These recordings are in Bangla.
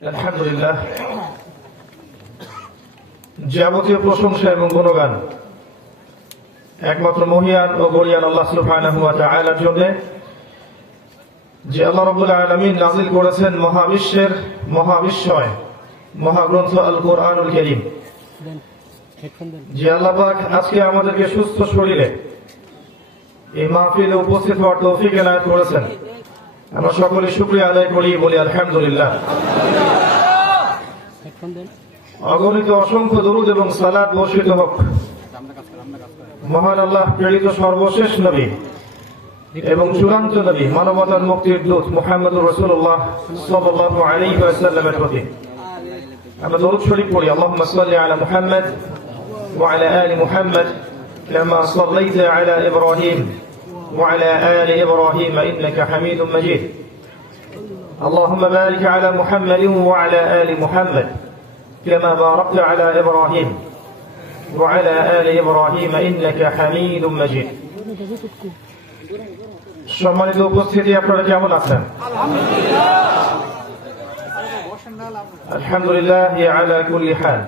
আলহামদুলিল্লাহ, যাবতীয় প্রশংসা এবং গুণগান একমাত্র মহিয়ান ও গরিয়ান আল্লাহ সুবহানাহু ওয়া তাআলার জন্য, যে আল্লাহ রাব্বুল আলামিন নাযিল করেছেন মহাবিশ্বের মহাবিশ্বয় মহাগ্রন্থ আল কোরআনুল কারীম। যে আল্লাহ পাক আজকে আমাদেরকে সুস্থ শরীরে এই মাহফিলে উপস্থিত হওয়ার তৌফিক এনায়েত করেছেন, আমরা সকলে শুকরিয়া আদায় করি, বলি আলহামদুলিল্লাহ। অগণিত অসংখ্য দরুদ এবং সালাত বর্ষিত হোক মহান আল্লাহ প্রেরিত সর্বশেষ নবী এবং চূড়ান্ত নবী, মানবতার মুক্তির দূত মুহাম্মদুর রাসূলুল্লাহ সাল্লাল্লাহু আলাইহি ওয়াসাল্লামের প্রতি। আমরা দরুদ শরীফ পড়ি। আল্লাহুম্মা সাল্লি আলা মুহাম্মাদ ওয়া আলা আলি মুহাম্মাদ কামা সাল্লাইতা আলা ইব্রাহিম ওয়া আলা আলি ইব্রাহিম ইন্নাকা হামিদুম মাজিদ। আল্লাহুম্মা বারিক আলা মুহাম্মাদিন ওয়া আলা আলি মুহাম্মাদ কামা বারাকতা আলা ইব্রাহিম ওয়া আলা আলি ইব্রাহিম ইন্নাকা হামিদুম মাজিদ। সম্মানিত উপস্থিতি, আপনারা কেমন আছেন? আলহামদুলিল্লাহ আলা কুল্লি হাল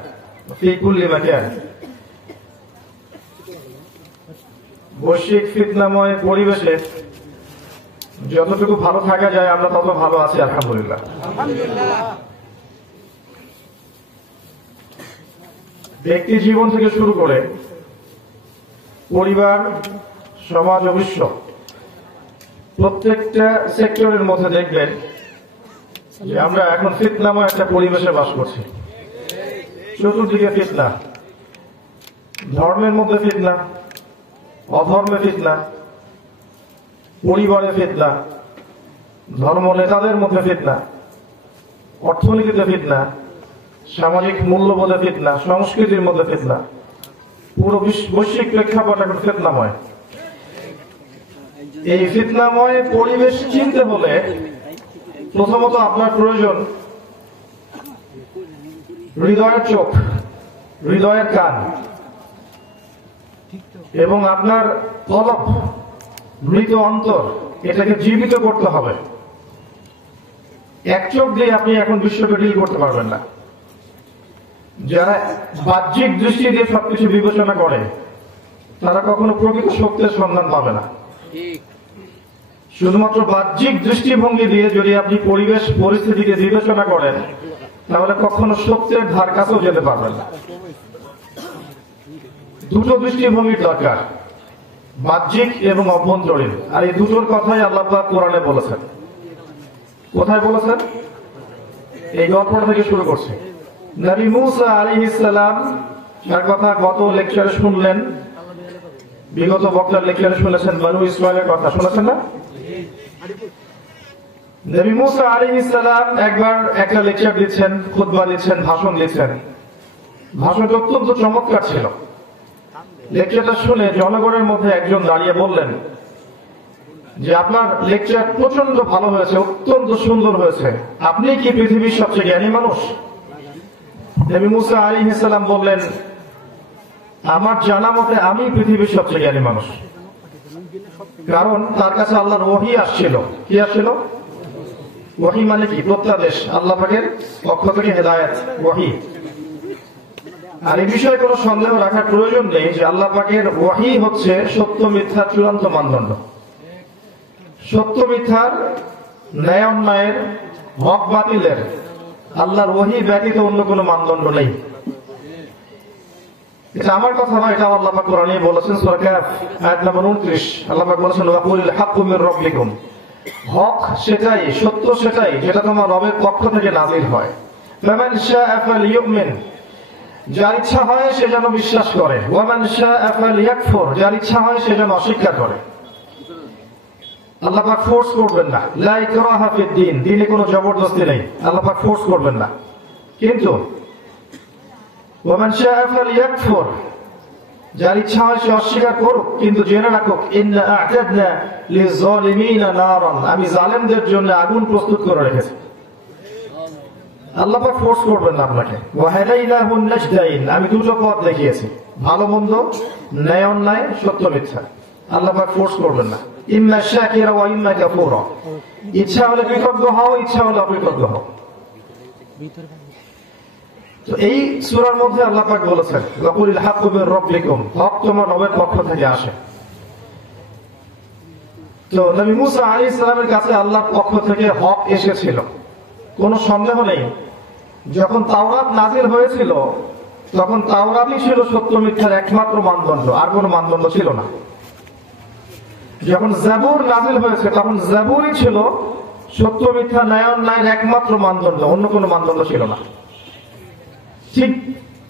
ফি কুল্লি মাকান। বৈশ্বিক ফিতনাময় পরিবেশে যতটুকু ভালো থাকা যায় আমরা তত ভালো আছি, আলহামদুলিল্লাহ। ব্যক্তি জীবন থেকে শুরু করে পরিবার, সমাজ ও বিশ্ব, প্রত্যেকটা সেক্টরের মধ্যে দেখবেন যে আমরা এখন ফিতনাময় একটা পরিবেশে বাস করছি। চতুর্দিকে ফিতনা, ধর্মের মধ্যে ফিতনা, অধর্মে ফিতনা, পরিবারে ফিতনা, ধর্ম নেতাদের মধ্যে ফিতনা, অর্থনীতিতে ফিতনা, সামাজিক মূল্যবোধে ফিতনা, সংস্কৃতির মধ্যে ফিতনা। পুরো বৈশ্বিক প্রেক্ষাপট এখন ফিতনাময়। এই ফিতনাময় পরিবেশ চিনতে হলে প্রথমত আপনার প্রয়োজন হৃদয়ের চোখ, হৃদয়ের কান এবং আপনার কলব, মৃত অন্তর, এটাকে জীবিত করতে হবে। এক চোখ দিয়ে আপনি এখন বিশ্বকে ডিল করতে পারবেন না। যারা বাহ্যিক দৃষ্টি দিয়ে সবকিছু বিবেচনা করে তারা কখনো প্রকৃত সত্যের সন্ধান পাবে না। শুধুমাত্র বাহ্যিক দৃষ্টিভঙ্গি দিয়ে যদি আপনি পরিবেশ পরিস্থিতিকে বিবেচনা করেন তাহলে কখনো সত্যের ধার কাছেও যেতে পারবেন না। দুটো দৃষ্টিভঙ্গির দরকার, বাহ্যিক এবং অভ্যন্তরীণ। আর এই দুটোর কথাই আল্লাহ পাক কোরআনে বলেছেন। কোথায় বলেছেন? এই গল্পটা থেকে শুরু করছে। নবী মুসা আলাইহিস সালাম তার কথা গত লেকচারে শুনলেন, বিগত বক্তার লেকচারে শুনেছেন, বনু ইসরাইলের কথা শুনেছেন না? নবী মুসা আলাইহিস সালাম একবার একটা লেকচার দিচ্ছেন, খুতবা দিচ্ছেন, ভাষণ দিচ্ছেন। ভাষণটা অত্যন্ত চমৎকার ছিল। লেকচারটা শুনে জনগণের মধ্যে একজন দাঁড়িয়ে বললেন যে আপনার লেকচার প্রচন্ড ভালো হয়েছে, অত্যন্ত সুন্দর হয়েছে, আপনি কি পৃথিবীর সবচেয়ে জ্ঞানী মানুষ? নবী মুসা আলাইহিস সালাম বললেন, আমার জানা মতে আমি পৃথিবীর সবচেয়ে জ্ঞানী মানুষ। কারণ তার কাছে আল্লাহর ওহী আসছিল। কি আসছিল? ওহী মানে কি? প্রত্যাদেশ, আল্লাহ পাকের পক্ষ থেকে হেদায়েত, ওহী। আর এই বিষয়ে কোনো সন্দেহ রাখার প্রয়োজন নেই যে আল্লাহ পাকের ওহী হচ্ছে সত্য মিথ্যার চূড়ান্ত মানদণ্ড। সত্য মিথ্যার, ন্যায় অন্যায়ের, হক বাতিলের আল্লাহর ওহী ব্যতীত অন্য কোনো মানদণ্ড নেই। এটা আমার কথা নয়, এটা আল্লাহ পাক কোরআনে বলেছেন। সূরা কাহফ আয়াত নম্বর 29 আল্লাহ পাক বলেছেন, ওয়াকুলিল হাক্কু মির রাব্বিকুম। হক সেটাই, সত্য সেটাই যেটা তোমার রবের পক্ষ থেকে নাযিল হয়। ফামান শাআ ফালইউমিন, যার ইচ্ছা হয় সে যেন বিশ্বাস করে। ওয়ামান শাআ ফালইয়াকফুর, যার ইচ্ছা হয় সে যেন অস্বীকার করে। আল্লাহ পাক ফোর্স করবেন না। লা ইকরাহা ফিদ-দীন, দ্বীনে কোনো জবরদস্তি নেই, আল্লাহ পাক ফোর্স করবেন না। কিন্তু ওয়ামান শাআ ফালইয়াকফুর, যার ইচ্ছা হয় সে অস্বীকার করুক, কিন্তু জেনে রাখুক ইন্না আ'তাদনা লিয-যালিমিনা নারান, আমি জালেমদের জন্য আগুন প্রস্তুত করে রেখেছি। আল্লাহ পাক ফোর্স করবেন না আপনাকে। ওয়া হাদাইনাহুন নাজদাইন, আমি দুটো পথ দেখিয়েছি, ভালো মন্দ, ন্যায় অন্যায়, সত্য মিথ্যা। আল্লাহ পাক ফোর্স করবেন না। ইম্মা শাকিরা ওয়া ইম্মা কাফুরা, ইচ্ছা হলে কৃতজ্ঞ হও, ইচ্ছা হলে অকৃতজ্ঞ হও। তো এই সূরার মধ্যে আল্লাহ পাক বলেছেন ওয়াকুলিল হাক্কু মির রাব্বিকুম, হক তোমার রবের পক্ষ থেকে আসে। তো নবী মুসা আলাইহিস সালামের কাছে আল্লাহর পক্ষ থেকে হক এসেছিল, কোনো সন্দেহ নেই। যখন তাওরাত নাজিল হয়েছিল তখন তাওরাতই ছিল সত্য মিথ্যার একমাত্র মানদণ্ড, আর কোনো মানদণ্ড ছিল না। যখন জাবুর নাজিল হয়েছে তখন জাবুরই ছিল সত্য মিথ্যা ন্যায় অন্যায়ের একমাত্র মানদণ্ড, অন্য কোনো মানদণ্ড ছিল না। ঠিক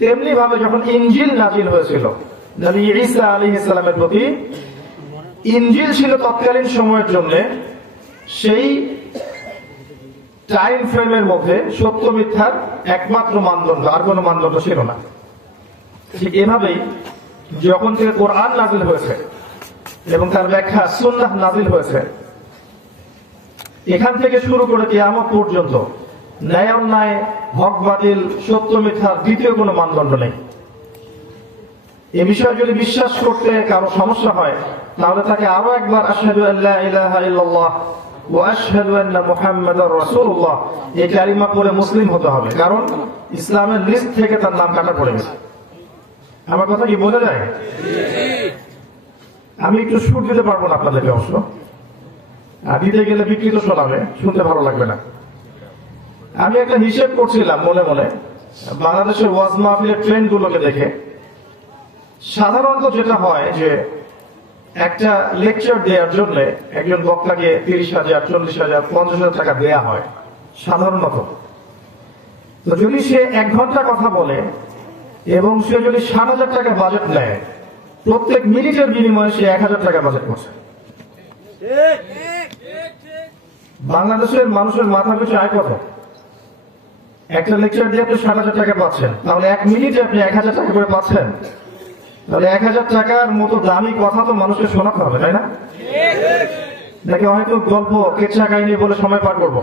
তেমনি ভাবে যখন ইনজিল নাজিল হয়েছিল নবী ঈসা আলাইহিস সালামের প্রতি, ইনজিল ছিল তৎকালীন সময়ের জন্য সেই টাইম ফ্রেমের মধ্যে সত্য মিথ্যার একমাত্র মানদণ্ড, আর কোনো মানদণ্ড ছিল না। ঠিক এভাবেই যখন থেকে কোরআন নাজিল হয়েছে এবং তার ব্যাখ্যা সুন্নাহ নাজিল হয়েছে, এখান থেকে শুরু করে কিয়ামত পর্যন্ত ন্যায় অন্যায়, হক বাতিল, সত্য মিথ্যার দ্বিতীয় কোনো মানদণ্ড নেই। এ বিষয়ে যদি বিশ্বাস করতে কারো সমস্যা হয় তাহলে তাকে আরো একবার আশহাদু আল্লা ইলাহা ইল্লাল্লাহ ওয়া আশহাদু আন্না মুহাম্মাদার রাসূলুল্লাহ এই কালিমা পড়ে মুসলিম হতে হবে, কারণ ইসলামের লিস্ট থেকে তার নাম কাটা পড়ে গেছে। আমার কথা কি বোঝা যায়? আমি একটু সুর দিতে পারবো না আপনাদেরকে, অবশ্য আর দিতে গেলে বিকৃত শোনাবে, শুনতে ভালো লাগবে না। আমি একটা হিসেব করছিলাম মনে মনে বাংলাদেশের ওয়াজ মাহফিলের ট্রেন্ড গুলোকে দেখে। সাধারণত যেটা হয় যে একটা লেকচার দেওয়ার জন্য একজন বক্তাকে 30,000, 40,000, 50,000 টাকা দেয়া হয় সাধারণত। তো যদি সে 1 ঘন্টা কথা বলে এবং সে যদি 7,000 টাকা বাজেট নেয়, প্রত্যেক মিনিটের বিনিময়ে সে 1,000 টাকা বাজেট করছে। বাংলাদেশের মানুষের মাথা পিছু আয় কত? একটা লেকচার দিয়ে আপনি 7,000 টাকা পাচ্ছেন, তাহলে 1 মিনিটে আপনি 1,000 টাকা করে পাচ্ছেন। তাহলে 1,000 টাকার মতো দামি কথা তো মানুষকে শোনাতে হবে, তাই না? নাকি হয়তো গল্প, কেচ্ছা কাহিনী বলে সময় পার করবো?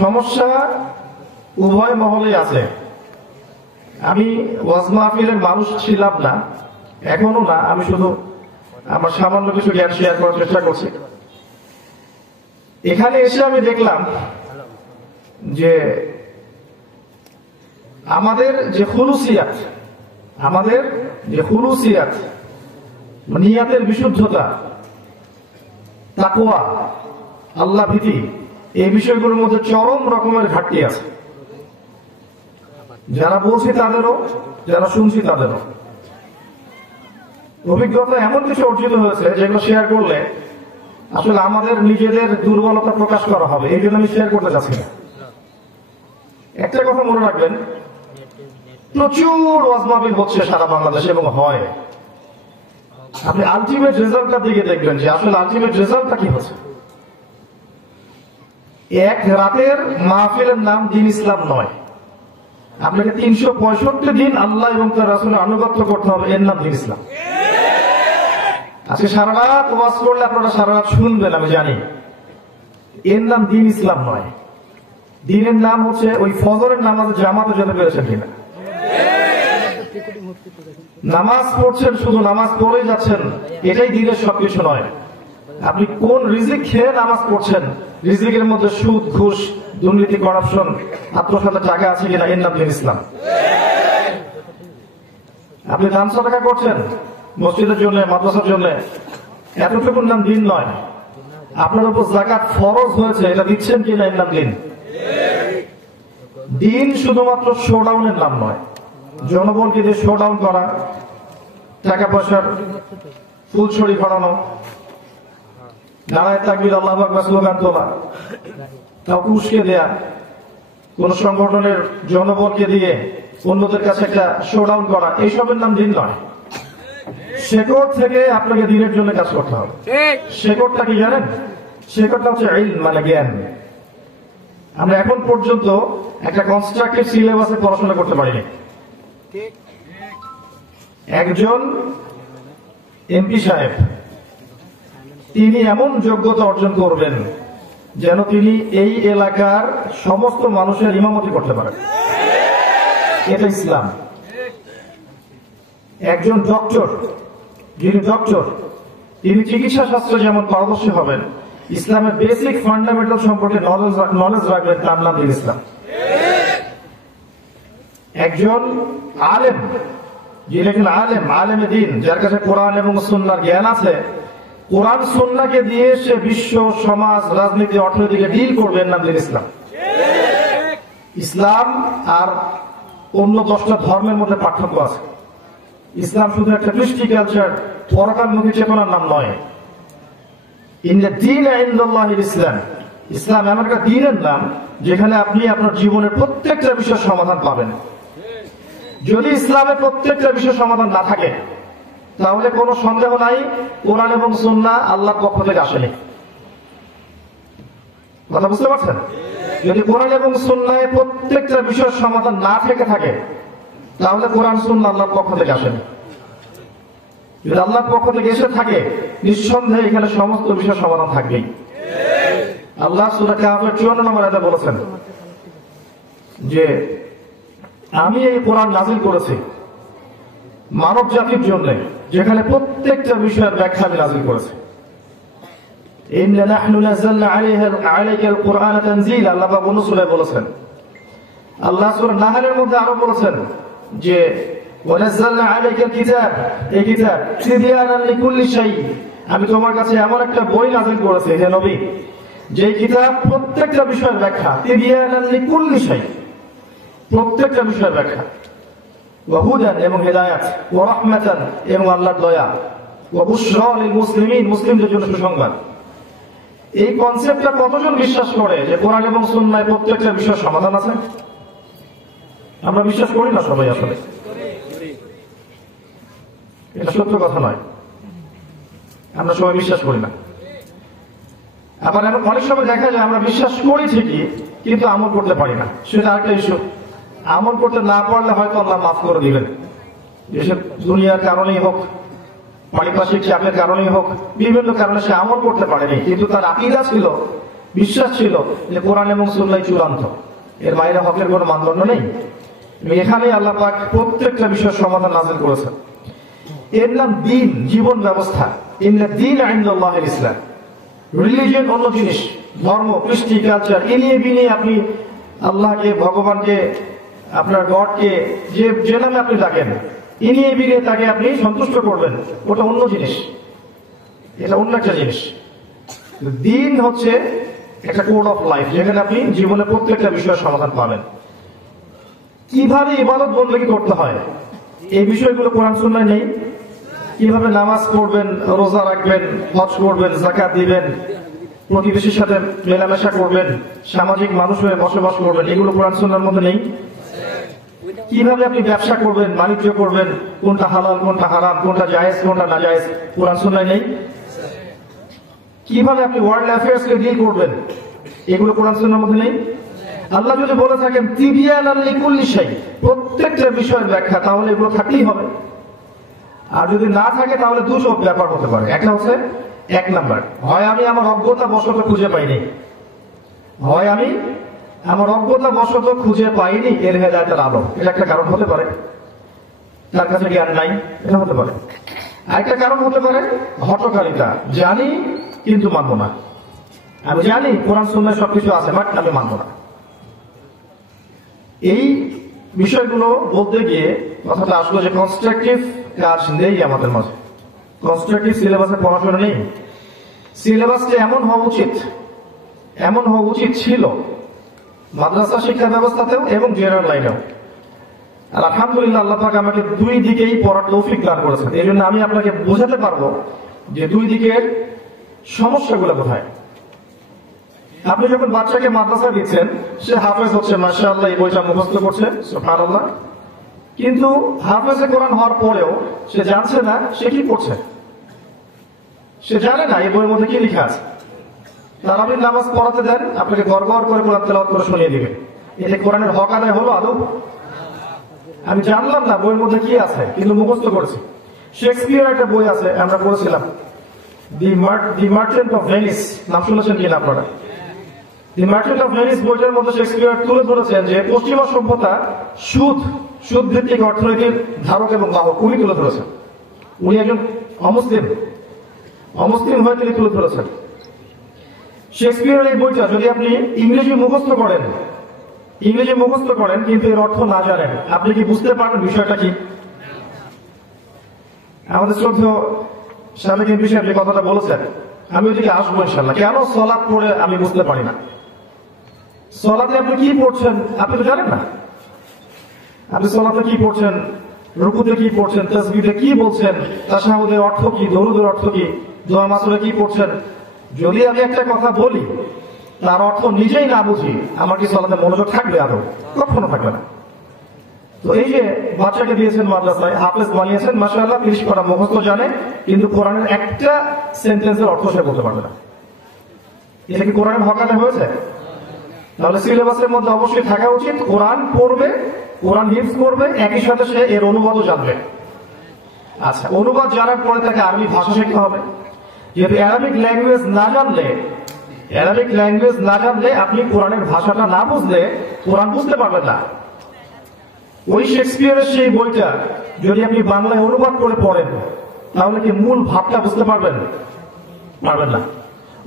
সমস্যা উভয় মহলেই আছে। আমি ওয়াজ মাহফিলের মানুষ ছিলাম না, এখনো না, আমি শুধু আমার সামান্য কিছু জ্ঞান শেয়ার করার চেষ্টা করছি। এখানে এসে আমি দেখলাম যে আমাদের যে খুলুসিয়াত, নিয়াতের বিশুদ্ধতা, তাকওয়া, আল্লাহ ভীতি, এই বিষয়গুলোর মধ্যে চরম রকমের ঘাটতি আছে। যারা বলছি তাদেরও, যারা শুনছি তাদেরও। অভিজ্ঞতা এমন কিছু অর্জিত হয়েছে যেগুলো শেয়ার করলে আসলে আমাদের নিজেদের দুর্বলতা প্রকাশ করা হবে, এই জন্য আমি শেয়ার করতে চাচ্ছি না। একটা কথা মনে রাখবেন, প্রচুর ওয়াজ মাহফিল হচ্ছে সারা বাংলাদেশে এবং হয়। আপনি আলটিমেট রেজাল্টটার দিকে দেখবেন যে আসলে আলটিমেট রেজাল্টটা কি হচ্ছে। এক রাতের মাহফিলের নাম দ্বীন ইসলাম নয়, আপনাকে 365 দিন আল্লাহ এবং তার রাসূলের আনুগত্য করতে হবে, এর নাম দ্বীন ইসলাম। আজকে সারা রাত ওয়াজ করলে আপনারা সারা রাত শুনবেন, আমি জানি, এর নাম দ্বীন ইসলাম নয়। দ্বীনের নাম হচ্ছে ওই ফজরের নামাজে জামাতে যেতে পেরেছেন কিনা। নামাজ পড়ছেন, শুধু নামাজ পড়েই যাচ্ছেন, এটাই দ্বীনের সবকিছু নয়। আপনি কোন রিজিক খেয়ে নামাজ পড়ছেন, রিজিকের মধ্যে সুদ, ঘুষ, দুর্নীতি, করাপশন, আত্মসাতের টাকা আছে কিনা, এর নাম দ্বীন ইসলাম। আপনি দান সাদাকা করছেন মসজিদের জন্য, মাদ্রাসার জন্য, এতটুকুর নাম দ্বীন নয়। আপনার উপর যাকাত ফরজ হয়েছে, এটা দিচ্ছেন কিনা, এর নাম দ্বীন। দ্বীন শুধুমাত্র শোডাউনের নাম নয়। জনবলকে দিয়ে শোডাউন করা, টাকা পয়সার ফুলছড়ি ঘোরানো, নারায়ে তাকবীর, আল্লাহু আকবার স্লোগান তোলা, কাউকে উস্কে দেয়া, কোন সংগঠনের জনবলকে দিয়ে অন্যদের কাছে একটা শোডাউন করা, এইসবের নাম দ্বীন নয়। শেকড় থেকে আপনাকে দ্বীনের জন্য কাজ করতে হবে। শেকড়টা কি জানেন? শেকড়টা হচ্ছে ইলম, মানে জ্ঞান। আমরা এখন পর্যন্ত একটা কনস্ট্রাক্টেড সিলেবাসে পড়াশোনা করতে পারিনি। একজন এমপি সাহেব, তিনি এমন যোগ্যতা অর্জন করবেন যেন তিনি এই এলাকার সমস্ত মানুষের ইমামতি করতে পারেন, এটা ইসলাম। একজন ডক্টর, যিনি ডক্টর, তিনি চিকিৎসা শাস্ত্রে যেমন পারদর্শী হবেন, ইসলামের বেসিক ফান্ডামেন্টাল সম্পর্কে নলেজ রাখবেন, তার নাম দিন ইসলাম। একজন আলেম, যিনি একজন আলেমে দিন, যার কাছে কোরআন এবং সুন্নাহর জ্ঞান আছে, কোরআন সুন্নাহকে দিয়ে সে বিশ্ব সমাজ রাজনীতি অর্থনীতিকে ডিল করবে, এর নাম দিন ইসলাম। ইসলাম আর অন্য 10টা ধর্মের মধ্যে পার্থক্য আছে। ইসলাম শুধু একটা কৃষ্টি কালচার, পরকালমুখী চেতনার নাম নয়। ইসলাম, ইসলাম এমন একটা দ্বীনের নাম যেখানে আপনি আপনার জীবনের প্রত্যেকটা বিষয়ের সমাধান পাবেন। যদি ইসলামের প্রত্যেকটা বিষয়ের সমাধান না থাকে, তাহলে কোনো সন্দেহ নাই কোরআন এবং সুন্নাহ আল্লাহর পক্ষ থেকে আসেনি। কথা বুঝতে পারছেন? যদি কোরআন এবং সুন্নাহে প্রত্যেকটা বিষয়ের সমাধান না থেকে থাকে, তাহলে কোরআন সুন্নাহ আল্লাহর পক্ষ থেকে আসেনি। যদি আল্লাহর পক্ষ থেকে এসে থাকে, নিঃসন্দেহে এখানে সমস্ত বিষয়ের সমাধান থাকবেই। আল্লাহ সূরা কাহফের 54 নম্বর আয়াতে বলেছেন যে আমি এই কোরআন নাযিল করেছি মানব জাতির জন্য, যেখানে প্রত্যেকটা বিষয়ের ব্যাখ্যা আমি নাযিল করেছি। ইন্না নাহনু নাযালনা আলাইকাল কুরআনা তানযীলা, আল্লাহ পাক অন্য সূরায় বলেছেন। আল্লাহ সূরা নাহলের মধ্যে আরো বলেছেন যে ওয়া নাযালনা আলাইকাল কিতাব, এই কিতাব তিবয়ানান লিকুল্লি শাই, আমি তোমার কাছে এমন একটা বই নাযিল করেছি হে নবী, যে কিতাব প্রত্যেকটা বিষয়ের ব্যাখ্যা, তিবয়ানান লিকুল্লি শাই, প্রত্যেকটা বিষয়ের ব্যাখ্যা, ওয়া হুদান এবং হেদায়েত, ওয়া রাহমাতান এবং আল্লাহর দয়া, ওয়া বুশরা লিল মুসলিমিন, মুসলিমদের জন্য সুসংবাদ। এই কনসেপ্টটা কতজন বিশ্বাস করে যে কোরআন এবং সুন্নাহয় প্রত্যেকটা বিষয়ের সমাধান আছে? আমরা বিশ্বাস করি না সবাই, আসলে এটা সত্য কথা নয়, আমরা সবাই বিশ্বাস করি না। আবার অনেক সময় দেখা যায় আমরা বিশ্বাস করি ঠিকই, কিন্তু আমল করতে পারি না, সেটা আরেকটা ইস্যু। আমল করতে না পারলে হয়তো আল্লাহ মাফ করে দিবেন, দেশের দুনিয়ার কারণেই হোক, পারিপার্শ্বিক চাপের কারণেই হোক, বিভিন্ন কারণে সে আমল করতে পারেনি, কিন্তু তার আকীদা ছিল, বিশ্বাস ছিল যে কোরআন এবং সুন্নাহই চূড়ান্ত, এর বাইরে হকের কোনো মানদণ্ড নেই। এখানেই আল্লাহ পাক প্রত্যেকটা বিষয়ের সমাধান নাযিল করেছেন। এর নাম দ্বীন, জীবন ব্যবস্থা। ইন্না দ্বীনা ইনদাল্লাহিল ইসলাম। রিলিজিয়ন অন্য জিনিস, ধর্ম, কৃষ্টি কালচার, এনিয়ে বিনিয়ে আপনি আল্লাহকে, ভগবানকে, আপনার গডকে যে নামে আপনি ডাকেন, এনিয়ে বিনিয়ে তাকে আপনি সন্তুষ্ট করবেন, ওটা অন্য জিনিস, এটা অন্য একটা জিনিস। দ্বীন হচ্ছে একটা কোড অফ লাইফ, যেখানে আপনি জীবনে প্রত্যেকটা বিষয়ের সমাধান পাবেন। কিভাবে ইবাদত বন্দেগী করতে হয়, এই বিষয়গুলো কোরআন সুন্নাহয় নেই। কিভাবে নামাজ পড়বেন, রোজা রাখবেন, হজ করবেন, যাকাত দিবেন, প্রতিবেশীর সাথে মেলামেশা করবেন, সামাজিক মানুষ হয়ে বসবাস করবেন, এগুলো কোরআন সুন্নাহর মধ্যে নেই। কিভাবে আপনি ব্যবসা করবেন, বাণিজ্য করবেন, কোনটা হালাল, কোনটা হারাম, কোনটা জায়েজ, কোনটা নাজায়েজ, কোরআন সুন্নাহয় নেই। কিভাবে আপনি ওয়ার্ল্ড অ্যাফেয়ার্স কে ডিল করবেন, এগুলো কোরআন সুন্নাহর মধ্যে নেই। আল্লাহ যদি বলে থাকেন তিবিয়ানান লিকুল্লি শাই, প্রত্যেকটা বিষয়ের ব্যাখ্যা, তাহলে এগুলো থাকতেই হবে। আর যদি না থাকে তাহলে দুটো ব্যাপার হতে পারে। একটা হচ্ছে, এক নাম্বার, হয় আমি আমার অজ্ঞতা বশত খুঁজে পাইনি, হয় আমি আমার অজ্ঞতা বশত খুঁজে পাইনি এর হেদায়েতের আলো, এটা একটা কারণ হতে পারে। তার কাছে জ্ঞান নাই, এটা হতে পারে। আরেকটা কারণ হতে পারে হঠকারিতা, জানি কিন্তু মানবো না। আমি জানি কোরআন সুন্নাহয় সবকিছু আছে, বাট আমি মানবো না। এই বিষয়গুলো বলতে গিয়ে কথাটা আসলো যে কনস্ট্রাকটিভ কাজ নেই আমাদের মাঝে, কনস্ট্রাকটিভ সিলেবাসে পড়াশোনা নেই। সিলেবাসটা এমন হওয়া উচিত ছিল মাদ্রাসা শিক্ষা ব্যবস্থাতেও এবং জেনারেল লাইনেও। আর আলহামদুলিল্লাহ আল্লাহ পাক আমাকে দুই দিকেই পড়ার তৌফিক দান করেছেন। এই জন্য আমি আপনাকে বোঝাতে পারবো যে দুই দিকের সমস্যাগুলো কোথায়। আপনি যখন বাচ্চাকে মাদ্রাসা দিচ্ছেন, সে হাফেজ হচ্ছে, মাশাআল্লাহ, এই বইটা মুখস্থ করছে, সুবহানাল্লাহ, কিন্তু হাফেজে কোরআন হওয়ার পরেও সে জানছে না সে কি পড়ছে, সে জানে না এই বইয়ের মধ্যে কি লেখা আছে। তার আপনি নামাজ পড়াতে দেন, আপনাকে গড় গড় করে কোরআন তেলাওয়াত করে শুনিয়ে দিবে, এতে কোরআনের হক আদায় হলো আদৌ? আমি জানলাম না বইয়ের মধ্যে কি আছে, কিন্তু মুখস্থ করেছি। শেক্সপিয়ার একটা বই আছে, আমরা পড়েছিলাম, দি মার্চেন্ট অফ ভেনিস, নাম শুনেছেন কিনা আপনারা? দি মার্চেন্ট অফ ভেনিস বইটার মধ্যে শেক্সপিয়ার তুলে ধরেছেন যে পশ্চিমা সভ্যতা সুদ ভিত্তিক অর্থনীতির ধারক এবং বাহক, উনি তুলে ধরেছেন। উনি একজন অমুসলিম হয়ে তিনি তুলে ধরেছেন। শেক্সপিয়ারের এই বইটা যদি আপনি ইংরেজি মুখস্থ করেন কিন্তু এর অর্থ না জানেন, আপনি কি বুঝতে পারেন বিষয়টা কি? আমাদের শ্রদ্ধেয় সাবেক এমপি সাহেব যে কথাটা বলেছেন, আমি ওদিকে আসবো ইনশাল্লাহ। কেন সলাৎ পড়ে আমি বুঝতে পারি না? সলাতে আপনি কি পড়ছেন আপনি তো জানেন না। আপনি সলাতে কি পড়ছেন, রুকুতে কি পড়ছেন, তাসবিহে কি বলছেন, তাশাহুদের অর্থ কি, দরুদের অর্থ কি, দোয়া মাসুরে কি পড়ছেন, যদি আমি একটা কথা বলি তার অর্থ নিজেই না বুঝি, আমার কি সলাতে মনোযোগ থাকবে? আদৌ কখনো থাকবে না। তো এই যে বাচ্চাকে দিয়েছেন মাদ্রাসায়, হাফেজ বানিয়েছেন, মাশাআল্লাহ 30 পারা মুখস্থ জানে, কিন্তু কোরআনের একটা সেন্টেন্সের অর্থ সে বলতে পারবে না। এটা কি কোরআনের হকাটা হয়েছে? তাহলে সিলেবাসের মধ্যে অবশ্যই থাকা উচিত কোরআন পড়বে, কোরআন হিফজ করবে, একই সাথে সে এর অনুবাদও জানবে। আচ্ছা, অনুবাদ জানার পরে তাকে আরবি ভাষা শিখতে হবে। যেহেতু অ্যারাবিক ল্যাঙ্গুয়েজ না জানলে আপনি কোরআনের ভাষাটা না বুঝলে কোরআন বুঝতে পারবেন না। ওই শেক্সপিয়ারের সেই বইটা যদি আপনি বাংলায় অনুবাদ করে পড়েন, তাহলে কি মূল ভাবটা বুঝতে পারবেন? না।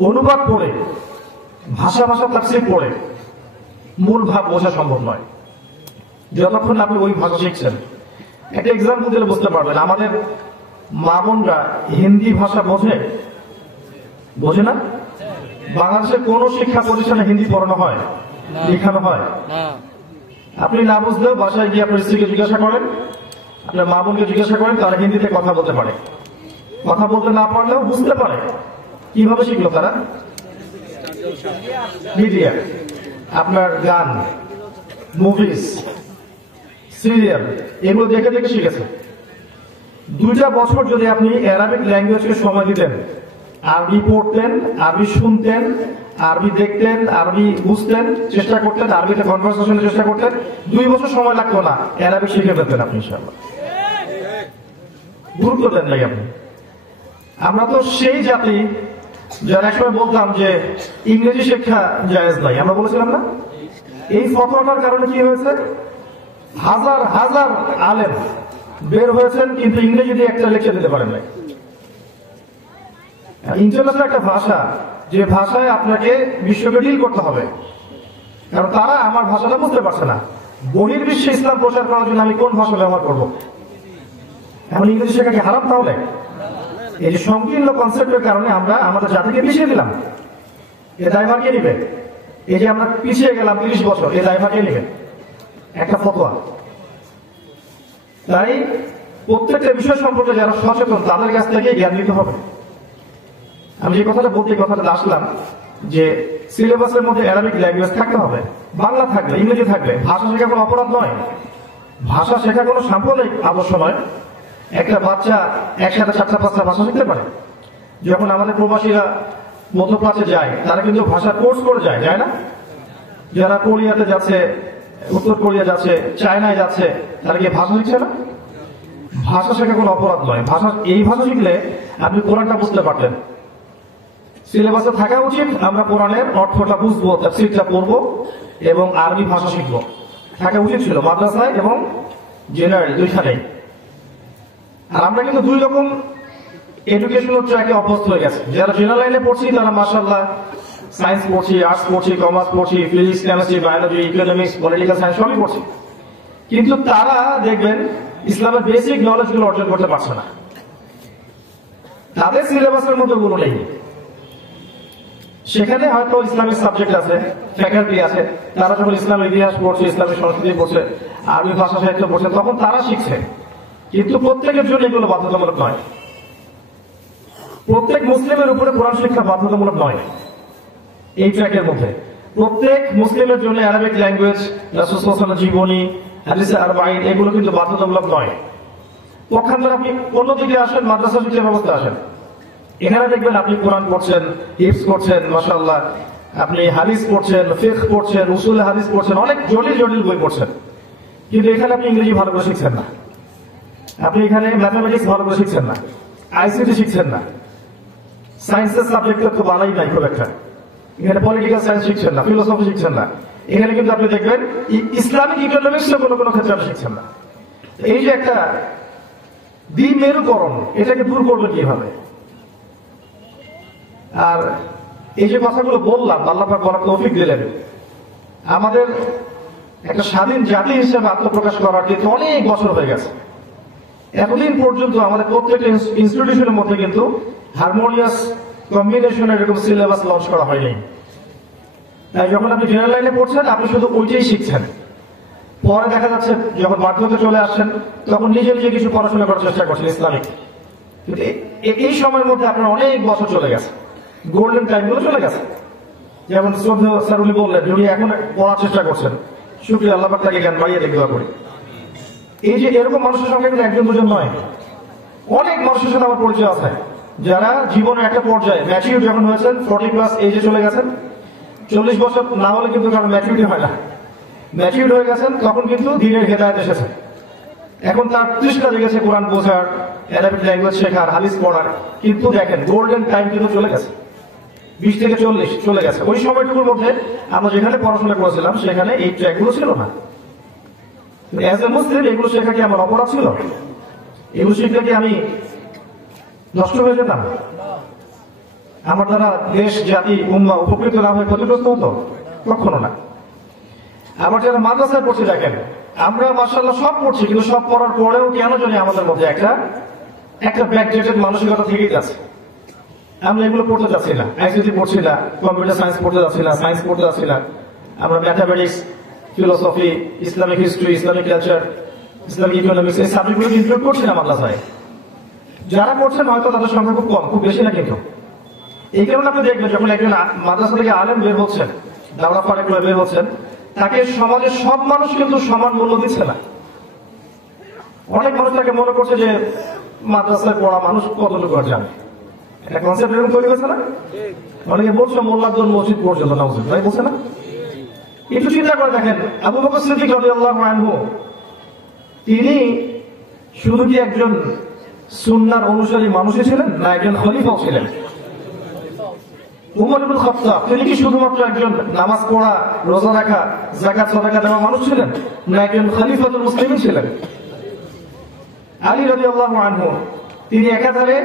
অনুবাদ পড়ে ভাষা তাফসীর পড়ে মূল ভাব বোঝা সম্ভব নয়, যতক্ষণ আপনি ওই ভাষা শিখছেন। একটা এক্সাম্পল দিলে বুঝতে পারবেন। আমাদের মা বোনরা হিন্দি ভাষা বোঝে না? বাংলাদেশের কোন শিক্ষা প্রতিষ্ঠানে হিন্দি পড়ানো হয়, লেখানো হয়? আপনি না বুঝলেও বাসায় গিয়ে আপনার স্ত্রীকে জিজ্ঞাসা করেন, আপনার মা বোনকে জিজ্ঞাসা করেন, তারা হিন্দিতে কথা বলতে পারে। কথা বলতে না পারলেও বুঝতে পারে। কিভাবে শিখলো তারা? মিডিয়া, আপনার গান, মুভিজ, সিরিয়াল, এগুলো দেখে শিখেছে। 2টা বছর যদি আপনি অ্যারাবিক ল্যাঙ্গুয়েজকে সময় দিতেন, আরবি পড়তেন, আরবি শুনতেন, আরবি দেখতেন, আরবি বুঝতেন, চেষ্টা করতেন, আরবিতে কনভারসেশনের চেষ্টা করতেন, 2 বছর সময় লাগতো না, অ্যারাবিক শিখে ফেলতেন আপনি ইনশাআল্লাহ। গুরুত্ব দেন নাই আপনি। আমরা তো সেই জাতি যারা একসময় বলতাম যে ইংরেজি শিক্ষা জায়েজ নাই, আমরা বলেছিলাম না? এই ফতোয়াটার কারণে কি হয়েছে? হাজার হাজার আলেম বের হয়েছেন, কিন্তু ইংরেজি দিয়ে একটা লেকচার দিতে পারেন নাই। ইন্টারন্যাশনাল একটা ভাষা, যে ভাষায় আপনাকে বিশ্বকে ডিল করতে হবে, কারণ তারা আমার ভাষাটা বুঝতে পারছে না। বহির্বিশ্বে ইসলাম প্রচার করার জন্য আমি কোন ভাষা ব্যবহার করব? এখন ইংরেজি শেখা কি হারাম? তাহলে এই যে সংকীর্ণ কনসেপ্টের কারণে আমরা আমাদের জাতিকে পিছিয়ে দিলাম। এ দায়ভার কে নিবে? এই যে আমরা পিছিয়ে গেলাম 30 বছর, এ দায়ভার কে নিবে? একটা ফতোয়া। তাই প্রত্যেকটা বিষয় সম্পর্কে যারা সচেতন তাদের কাছ থেকে জ্ঞান নিতে হবে। আমি যে কথাটা আসলাম যে সিলেবাসের মধ্যে অ্যারাবিক ল্যাঙ্গুয়েজ থাকতে হবে, বাংলা থাকবে, ইংরেজি থাকবে। ভাষা শেখা কোনো অপরাধ নয়, ভাষা শেখা কোনো সাম্প্রদায়িক আদর্শ নয়। একটা বাচ্চা একসাথে 4-5টা ভাষা শিখতে পারে। যখন আমাদের প্রবাসীরা মধ্যপ্রাচ্যে যায়, তারা কিন্তু ভাষা কোর্স করে যায় না? যারা কোরিয়াতে যাচ্ছে, উত্তর কোরিয়া যাচ্ছে, চায়নায় যাচ্ছে, তারা কি ভাষা শিখছে না? ভাষা শেখা কোনো অপরাধ নয়। এই ভাষা শিখলে আপনি কোরআনটা বুঝতে পারতেন। সিলেবাসে থাকা উচিত আমরা কোরআনের অর্থটা বুঝবো, তাফসীরটা পড়বো এবং আরবি ভাষা শিখবো, থাকা উচিত ছিল মাদ্রাসায় এবং জেনারেল দুইখানেই। আর আমরা কিন্তু 2 রকম এডুকেশনাল ট্র্যাকে অভ্যস্ত হয়ে গেছে। যারা জেনারেল লাইনে পড়ছি তারা মাশাআল্লাহ সায়েন্স পড়ছি, আর্টস পড়ছি, কমার্স পড়ছি, physics, chemistry, biology, economics, political science সবই পড়ছি, কিন্তু তারা দেখবেন ইসলামের বেসিক নলেজ গুলো অর্জন করতে পারছে না। তাদের সিলেবাসের মধ্যে গুলো নেই। সেখানে হয়তো ইসলামিক সাবজেক্ট আছে, ফ্যাকাল্টি আছে, তারা যখন ইসলামের ইতিহাস পড়ছে, ইসলামিক সংস্কৃতি পড়ছে, আরবি ভাষা সাহিত্য পড়ছে, তখন তারা শিখছে। কিন্তু প্রত্যেকের জন্য এগুলো বাধ্যতামূলক নয়। প্রত্যেক মুসলিমের উপরে কোরআন শিক্ষা বাধ্যতামূলক নয়। এই ট্র্যাকের মধ্যে প্রত্যেক মুসলিমের জন্য অ্যারাবিক ল্যাঙ্গুয়েজ, রাসূল সাল্লাল্লাহু আলাইহি ওয়াসাল্লামের জীবনী, হাদিসে আরবাঈন, এগুলো কিন্তু বাধ্যতামূলক নয়। পক্ষান্তরে আপনি অন্যদিকে আসেন, মাদ্রাসা শিক্ষা ব্যবস্থা আসেন, এখানে দেখবেন আপনি কোরআন পড়ছেন, হিফজ করছেন, মাশাআল্লাহ, আপনি হাদিস পড়ছেন, ফিকহ পড়ছেন, উসুল হাদিস পড়ছেন, অনেক জটিল জটিল বই পড়ছেন, কিন্তু এখানে আপনি ইংরেজি ভালো করে শিখছেন না, আপনি এখানে ম্যাথমেটিক্স ভালো করে শিখছেন না, আইসিটি শিখছেন না, সায়েন্সের সাবজেক্টের তো বালাই নাই খুব একটা, এখানে পলিটিক্যাল সায়েন্স শিখছেন না, ফিলোসফি শিখছেন না, এখানে কিন্তু আপনি দেখবেন ইসলামিক ইকোনমিক্স কোনো কোনো ক্ষেত্রে আপনি শিখছেন না। এই যে একটা দ্বিমেরুকরণ, এটাকে দূর করবে কিভাবে? আর এই যে কথাগুলো বললাম, আল্লাহ পাক বলার তৌফিক দিলেন। আমাদের একটা স্বাধীন জাতি হিসেবে আত্মপ্রকাশ করার কিন্তু অনেক বছর হয়ে গেছে। এতদিন পর্যন্ত আমাদের প্রত্যেকটা ইনস্টিটিউশনের মধ্যে কিন্তু হারমোনিয়াস কম্বিনেশনের এরকম সিলেবাস লঞ্চ করা হয়নি। তাই যখন আপনি জেনারেল লাইনে পড়ছেন, আপনি শুধু ওইটাই শিখছেন। পরে দেখা যাচ্ছে যখন মাধ্যমিকে চলে আসছেন, তখন নিজে নিজে কিছু পড়াশোনা করার চেষ্টা করছেন ইসলামিক। কিন্তু এই সময়ের মধ্যে আপনার অনেক বছর চলে গেছে, গোল্ডেন টাইমগুলো চলে গেছে। যেমন শ্রদ্ধেয় স্যার উনি বললেন, উনি এখন পড়ার চেষ্টা করছেন, শুকরিয়া, আল্লাহ পাক তাকে জ্ঞান বাড়িয়ে দেখতে করি। এই যে এরকম মানুষের সঙ্গে কিন্তু একজন দুজন নয়, অনেক মানুষের সাথে আমার পরিচয় আছে, যারা জীবনের একটা পর্যায়ে ম্যাচিউর যখন হয়েছেন, 40+ এজে চলে গেছেন। 40 বছর না হলে কিন্তু কারণ ম্যাচিউরিটি হয় না, ম্যাচিউর হয়ে গেছেন, তখন কিন্তু দিনের হেদায়েত এসেছে। এখন তার তৃষ্ণা জেগেছে কোরআন বোঝার, অ্যারাবিক ল্যাঙ্গুয়েজ শেখার, হাদিস পড়ার। কিন্তু দেখেন গোল্ডেন টাইম কিন্তু চলে গেছে, 20 থেকে 40 চলে গেছে। ওই সময়টুকুর মধ্যে আমরা যেখানে পড়াশোনা করেছিলাম সেখানে এই ট্র্যাকগুলো ছিল না। অ্যাজ এ মুসলিম এগুলো শেখা কি আমার অপরাধ ছিল? এগুলো শিখলে কি আমি নষ্ট হয়ে যেতাম? আমার দ্বারা দেশ, জাতি, উম্মাহ উপকৃত না হয়ে ক্ষতিগ্রস্ত হতো? কখনো না। আবার যারা মাদ্রাসায় পড়ছি, দেখেন আমরা মাশাআল্লাহ সব পড়ছি, কিন্তু সব পড়ার পরেও কেন জানি আমাদের মধ্যে একটা ব্যাকডেটেড মানসিকতা থেকেই যাচ্ছে। আমরা এগুলো পড়তে যাচ্ছি না, আইসিটি পড়ছি না, কম্পিউটার সায়েন্স পড়তে যাচ্ছি না, সায়েন্স পড়তে যাচ্ছি না। আমরা mathematics, philosophy, Islamic history, Islamic culture, Islamic economics এই সাবজেক্টগুলো ইনক্লুড করছি না মাদ্রাসায়। যারা পড়ছেন হয়তো তাদের সংখ্যা খুব কম, খুব বেশি না। কিন্তু এই কারণে আপনি দেখবেন যখন একজন মাদ্রাসা থেকে আলেম বের হচ্ছেন, দাওরা ফারেক করে বের হচ্ছেন, তাকে সমাজের সব মানুষ কিন্তু সমান মূল্য দিচ্ছে না। অনেক মানুষ তাকে মনে করছে যে মাদ্রাসায় পড়া মানুষ কতটুকু আর জানে, একটা কনসেপ্ট এরকম তৈরি হয়েছে না? অনেকে বলছে মোল্লাদ্দোর মসজিদ পর্যন্ত নাউজুল, তাই বলছে না? একটু চিন্তা করে দেখেন, আবু বকর সিদ্দিক রাদিয়াল্লাহু আনহু তিনি শুধু কি একজন সুন্নাহর অনুসারী মানুষই ছিলেন, না একজন খলিফাও ছিলেন? উমর ইবনে খাত্তাব তিনি কি শুধুমাত্র একজন নামাজ পড়া, রোজা রাখা, যাকাত সাদাকা দেওয়া মানুষ ছিলেন, না একজন খলিফাতুল মুসলিমিন ছিলেন? আলী রাদিয়াল্লাহু আনহু তিনি একাধারে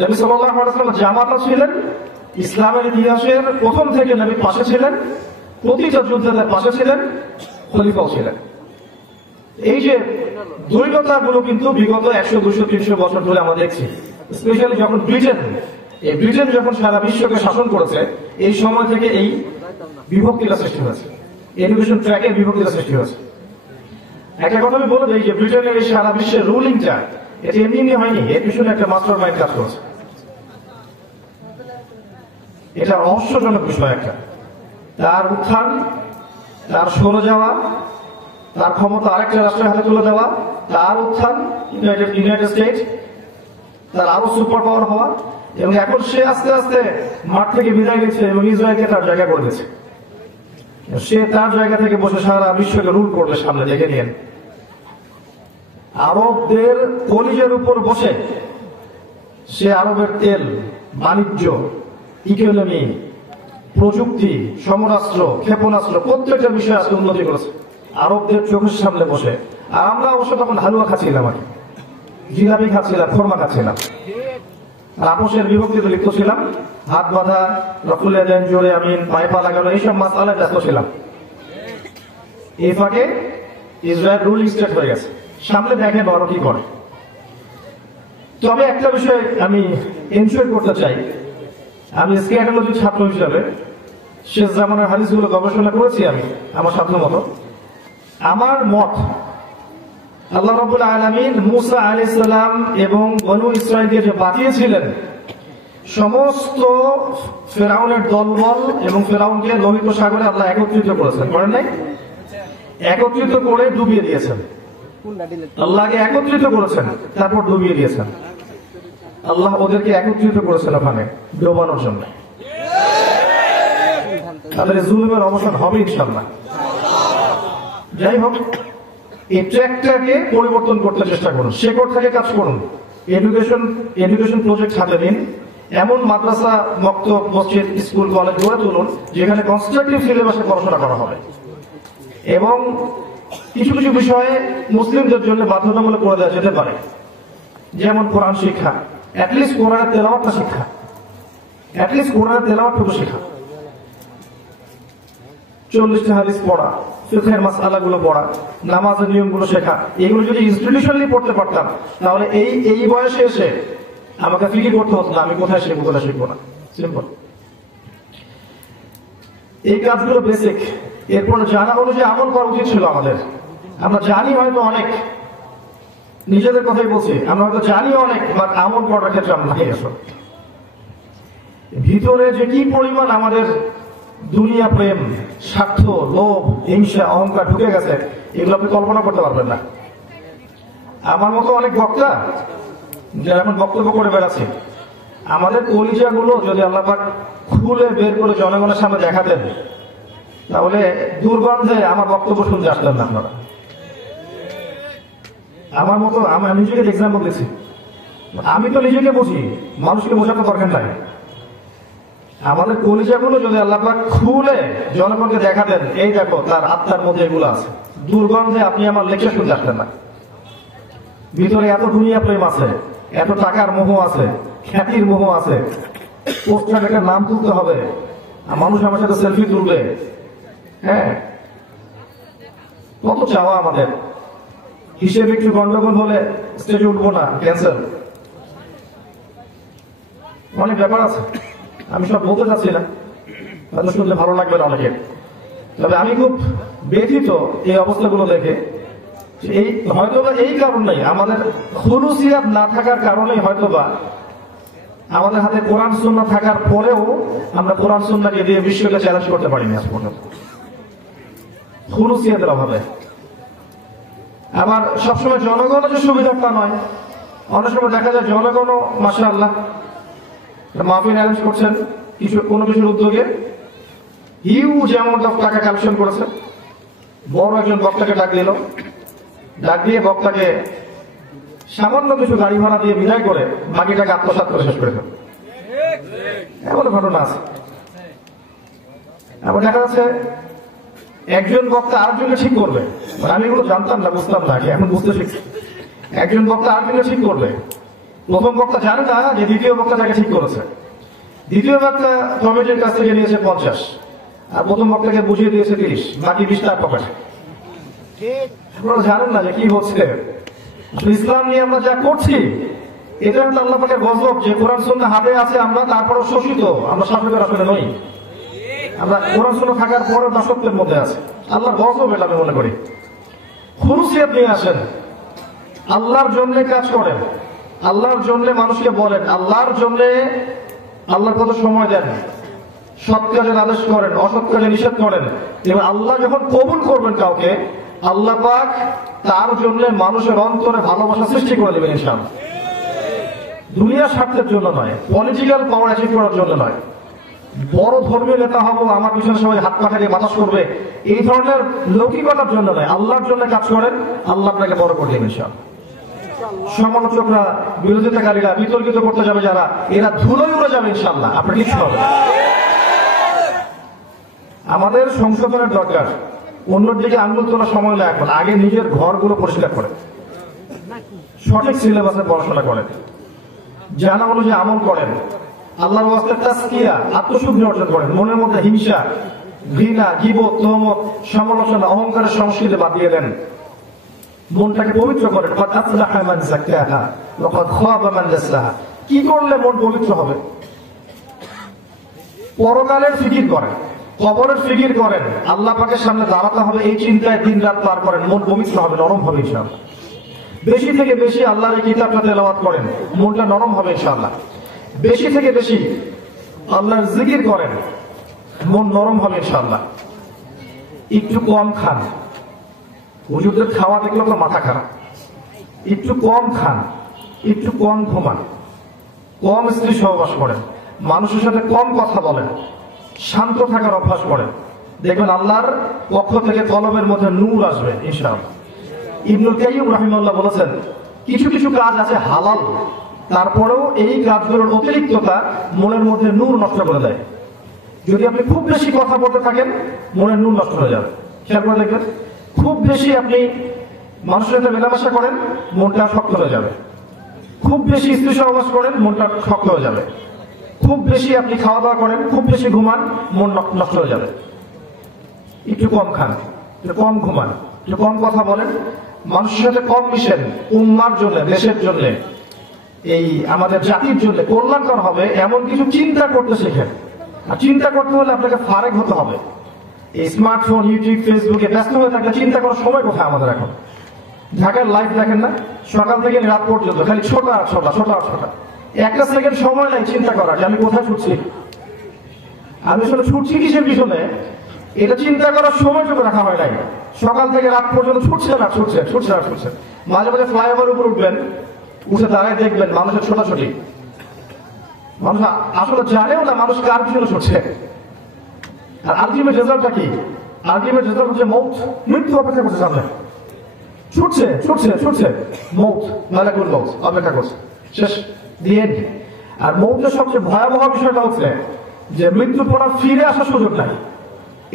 নবী সাল্লাল্লাহু আলাইহি ওয়াসাল্লামের জামাতা ছিলেন, ইসলামের ইতিহাসের প্রথম থেকে নবীর পাশে ছিলেন, প্রতিটা যুদ্ধের পাশে ছিলেন, খলিফাও ছিলেন। এই যে দ্বৈততাগুলো কিন্তু বিগত 100, 200, 300 বছর ধরে আমরা দেখছি। স্পেশালি যখন ব্রিটেন যখন সারা বিশ্বকে শাসন করেছে, এই সময় থেকে এই বিভক্তিটা সৃষ্টি হয়েছে, এডুকেশন ট্র্যাকের বিভক্তিটা সৃষ্টি হয়েছে। একটা কথা আমি বলে দিই যে ব্রিটেনের এই সারা বিশ্বের রুলিংটা এটা এমনি হয়নি, এর পিছনে একটা মাস্টার মাইন্ড কাজ করেছে। এটা রহস্যজনক বিষয় একটা। তার উত্থান, তার সরে যাওয়া, তার ক্ষমতা আরেকটা রাষ্ট্রের হাতে তুলে দেওয়া, তার উত্থান ইউনাইটেড স্টেটস, তার আরো সুপার পাওয়ার হওয়া, এবং এখন সে আস্তে আস্তে মাঠ থেকে বিদায় নিচ্ছে এবং ইসরায়েলকে তার জায়গা করে দিচ্ছে। সে তার জায়গা থেকে বসে সারা বিশ্বকে রুল করবে, সামনে দেখে নিয়েন। আরবদের কলিজের উপর বসে সে আরবের তেল, বাণিজ্য, ইকোনমি, প্রযুক্তি, সমরাস্ত্র, ক্ষেপণাস্ত্র প্রত্যেকটা বিষয়ে আজকে উন্নতি করেছে আরবদের চোখের সামনে বসে। আর আমরা অবশ্য তখন হালুয়া খাচ্ছিলাম, আর জিলাপি খাচ্ছিলাম, খোরমা খাচ্ছিলাম, আর আপোষের বিভক্তিতে লিপ্ত ছিলাম। হাত বাঁধা, রফুলিয়া দেন, জোরে আমিন, পায়ে পা লাগানো, এইসব মাসালায় ব্যস্ত ছিলাম। এই ফাঁকে ইসরায়েল রুলিং স্টেট হয়ে গেছে, সামনে দেখেন বড় কি করে। তবে একটা বিষয় আমি এনশিওর করতে চাই, আমি স্ক্যাটোলজির ছাত্র হিসাবে শেষ জামানার হাদিসগুলো গবেষণা করেছি আমি আমার সাধ্য মতো। আমার মত, আল্লাহ রাব্বুল আলামিন মুসা আলাইহিস সালাম এবং বনু ইসরাঈলকে যে বাঁচিয়েছিলেন, সমস্ত ফেরাউনের দলবল এবং ফেরাউনকে লোহিত সাগরে আল্লাহ একত্রিত করেছেন, করেন নাই? একত্রিত করে ডুবিয়ে দিয়েছেন। আল্লাহকে একত্রিত করেছেন, তারপর ডুবিয়ে দিয়েছেন। আল্লাহ ওদেরকে একত্রিত করেছেন ওখানে ডোবানোর জন্য। তাদের জুলুমের অবসান হবে ইনশাআল্লাহ। যাই হোক, এই ট্র্যাকটাকে পরিবর্তন করতে চেষ্টা করুন, শেকড় থেকে কাজ করুন। এডুকেশন প্রজেক্ট হাতে নিন, এমন মাদ্রাসা, মক্তব, মসজিদ, স্কুল, কলেজ গড়ে তুলুন যেখানে কনস্ট্রাকটিভ সিলেবাসে পড়াশোনা করা হবে, এবং কিছু কিছু বিষয়ে মুসলিমদের জন্য বাধ্যতামূলক করে দেওয়া যেতে পারে, যেমন কোরআন শিক্ষা, অ্যাটলিস্ট কোরআনের তেলাওয়াতটা শিক্ষা। অ্যাটলিস্ট কোরআনের তেলাওয়াতটুকু শেখা, 40টা হাদিস পড়া, ফিকহের মাসআলাগুলো পড়া, নামাজের নিয়মগুলো শেখা, এগুলো যদি ইনস্টিটিউশনালি পড়তে পারতাম তাহলে এই বয়সে এসে আমাকে ফিকির করতে হতো না আমি কোথায় শিখবো কোথায় শিখবো না। সিম্পল। এই কাজগুলো বেসিক। এরপর জানা হলো যে আমল করা উচিত ছিল আমাদের। আমরা জানি হয়তো অনেক, নিজেদের কথাই বলছি, আমরা হয়তো জানি অনেক, বাট আমল করার ক্ষেত্রে আমরা নাই আসলে। ভিতরে যে কি পরিমাণ আমাদের দুনিয়া প্রেম, স্বার্থ, লোভ, হিংসা, অহংকার ঢুকে গেছে, এগুলো আপনি কল্পনা করতে পারবেন না। আমার মতো অনেক বক্তা যারা এখন বক্তব্য করে বেড়াচ্ছে, আমাদের কলিজাগুলো যদি আল্লাহ পাক খুলে বের করে জনগণের সামনে দেখাতেন তাহলে দুর্গন্ধে আমার বক্তব্য শুনতে আসতেন না আপনারা। আমার মতো আমি নিজেকে এক্সাম্পল দিচ্ছি, আমি তো নিজেকে বুঝি, মানুষকে বোঝাতে দরকার নাই। আমাদের কলিজাগুলো যদি আল্লাহ পাক খুলে জনগণকে দেখাতেন, এই দেখো তার আত্মার মধ্যে এগুলো আছে, দুর্গন্ধে আপনি আমার লেকচার শুনতে আসতেন না। ভিতরে এত দুনিয়া প্রেম আছে, এত টাকার মোহ আছে, খ্যাতির মোহ আছে, পোস্টার একটা নাম তুলতে হবে, মানুষ আমার সাথে সেলফি তুলবে, হ্যাঁ, কত চাওয়া আমাদের। হিসেবে একটু গন্ডগোল হলে স্টেজে উঠবো না, ক্যান্সেল, অনেক ব্যাপার আছে। আমি সব বলতে চাচ্ছি না, হয়তো শুনলে ভালো লাগবে না অনেকের, তবে আমি খুব ব্যথিত এই অবস্থাগুলো দেখে। এই হয়তোবা এই কারণেই আমাদের খুলুসিয়াত না থাকার কারণেই হয়তোবা আমাদের হাতে কোরআন সুন্নাহ থাকার পরেও আমরা কোরআন সুন্নাহকে দিয়ে বিশ্বকে চ্যালেঞ্জ করতে পারিনি আজ পর্যন্ত, খুলুসিয়াতের অভাবে। আবার সবসময় জনগণও যে সুবিধা তা নয়, অনেক সময় দেখা যায় জনগণও মাশাআল্লাহ মাহফিল অ্যারেঞ্জ করছেন কোনো কিছুর উদ্যোগে, হিউজ অ্যামাউন্ট অফ টাকা কালেকশন করেছে, বড় একজন বক্তাকে ডাক দিল, ডাক দিয়ে বক্তাকে সামান্য কিছু গাড়ি ভাড়া দিয়ে বিদায় করে বাকি টাকা আত্মসাৎ করে শেষ করে দেন। এমন ঘটনা আছে। আবার দেখা যাচ্ছে একজন বক্তা আরেকজনকে ঠিক করবে, আমি এগুলো জানতাম না, বুঝতাম না, এখন বুঝতে শিখছি। একজন বক্তা আরেকজনকে ঠিক করবে, প্রথম বক্তা জানে না যে দ্বিতীয় বক্তা তাকে ঠিক করেছে, দ্বিতীয় বক্তা কমিটির কাছ থেকে নিয়েছে 50 আর প্রথম বক্তাকে বুঝিয়ে দিয়েছে 30, বাকি 20 তার পকেটে। আপনারা জানেন না যে কি হচ্ছে। ইসলাম নিয়ে আমরা যা করছি এটা হচ্ছে আল্লাহ পাকের গজব, যে কোরআন সুন্নাহ হাতে আছে আমরা তারপরও শোষিত, আমরা শাসকের আসলে নই, আমরা কোরআন সুন্নাহ থাকার পরও দাসত্বের মধ্যে আছে। আল্লাহর গজব এটা আমি মনে করি। খুলুসিয়াত নিয়ে আসেন, আল্লাহর জন্য কাজ করেন, আল্লাহর জন্য মানুষকে বলেন, আল্লাহর জন্য আল্লাহর কত সময় দেন, সৎ কাজের আদেশ করেন, অসৎ কাজে নিষেধ করেন। এবার আল্লাহ যখন কবুল করবেন কাউকে, আল্লাহ পাক তার জন্য মানুষের অন্তরে ভালোবাসা সৃষ্টি করে দেবেন ইনশাআল্লাহ। দুনিয়ার স্বার্থের জন্য নয়, পলিটিক্যাল পাওয়ার অ্যাচিভ করার জন্য নয়, বড় ধর্মীয় নেতা হবো, আমার পিছনে সবাই হাত পা খাটিয়ে বাতাস করবে, এই ধরনের লৌকিকতার জন্য নয়। আল্লাহর জন্য কাজ করেন, আল্লাহ আপনাকে বড় করে দেবেন ইনশাআল্লাহ। সমালোচকরা, বিরোধিতাকারীরা, বিতর্কিত করতে যাবে যারা, এরা ধুলোয় উড়ে যাবে ইনশাআল্লাহ, আপনার কিছু হবে। আমাদের সংশোধনের দরকার। অন্যর দিকে আঙ্গুল তোলার সময় না, এখন আগে নিজের ঘরগুলো পরিষ্কার করে সঠিক সিলেবাসে পড়াশোনা করেন, জানা অনুযায়ী আমল করেন, আল্লাহর ওয়াস্তে তাসকিয়া, আত্মশুদ্ধি অর্জন করেন, মনের মধ্যে হিংসা, ঘৃণা, গীবত, তহমত, সমালোচনা, অহংকারের সংস্কৃতি বাদ দিয়ে দেন, মনটাকে পবিত্র করেন। কি করলে মন পবিত্র হবে? পরকালের ফিকির করেন, কবরের ফিকির করেন, আল্লাহ পাকের সামনে দাঁড়াতে হবে, এই চিন্তায় দিন রাত পার করেন, মন পবিত্র হবে, নরম হবে ইনশাআল্লাহ। বেশি থেকে বেশি আল্লাহর এই কিতাবটা তেলাওয়াত করেন, মনটা নরম হবে ইনশাআল্লাহ। বেশি থেকে বেশি আল্লাহর জিকির করেন, মন নরম হবে ইনশাআল্লাহ। একটু কম খান, হুজুরদের খাওয়া দেখলে তো মাথা খারাপ। একটু কম খান, একটু কম ঘুমান, কম স্ত্রী সহবাস করেন, মানুষের সাথে কম কথা বলেন, শান্ত থাকার অভ্যাস করেন, দেখবেন আল্লাহর পক্ষ থেকে কলবের মধ্যে নূর আসবে ইনশাআল্লাহ। ইবনুল কাইয়্যিম রাহিমাহুল্লাহ বলেছেন, কিছু কিছু কাজ আছে হালাল, তারপরেও এই কাজগুলোর অতিরিক্ততা মনের মধ্যে নূর নষ্ট করে দেয়। যদি আপনি খুব বেশি কথা বলতে থাকেন, মনের নূর নষ্ট হয়ে যাবে। খেয়াল করে দেখবেন, খুব বেশি আপনি মানুষের সাথে মেলামেশা করেন, মনটা শক্ত হয়ে যাবে। খুব বেশি স্ত্রী সহবাস করেন, মনটা শক্ত হয়ে যাবে। খুব বেশি আপনি খাওয়া দাওয়া করেন, খুব বেশি ঘুমান, মন নষ্ট হয়ে যাবে। একটু কম খান, একটু কম ঘুমান, একটু কম কথা বলেন, মানুষের সাথে কম মিশেন, উম্মার জন্য, দেশের জন্য, এই আমাদের জাতির জন্য কল্যাণকর হবে এমন কিছু চিন্তা করতে শেখেন। আর চিন্তা করতে হলে আপনাকে ফারেক হতে হবে। এই স্মার্টফোন, ইউটিউব, ফেসবুকে ব্যস্ত হয়ে থাকলে চিন্তা করার সময় কোথায় আমাদের এখন? ঢাকার লাইফ দেখেন না, সকাল থেকে রাত পর্যন্ত খালি ছোটা আর ছোটা, ছোটা আর ছোটা। একটা সেকেন্ড সময় নাই চিন্তা করার যে আমি কোথায় ছুটছি, আমি আসলে ছুটছি কিসের পিছনে, এটা চিন্তা করার সময়টুকু রাখা হয় নাই। সকাল থেকে রাত পর্যন্ত ছুটছে না, ছুটছে, ছুটছে না, ছুটছে। মাঝে মাঝে ফ্লাইওভার উপর উঠবেন, উঠে দাঁড়ায় দেখবেন মানুষের ছোটাছুটি। মানুষ আসলে জানেও না মানুষ কার পিছনে ছুটছে। আর আলটিমেট রেজাল্টটা কি? আলটিমেট রেজাল্ট হচ্ছে মৌত, মৃত্যু অপেক্ষা করছে সামনে। ছুটছে ছুটছে ছুটছে, মৌত, মালাকুল মৌত অপেক্ষা করছে, শেষ, দি এন্ড। আর মৌতের সবচেয়ে ভয়াবহ বিষয়টা হচ্ছে যে মৃত্যুর পর আর ফিরে আসার সুযোগ নাই।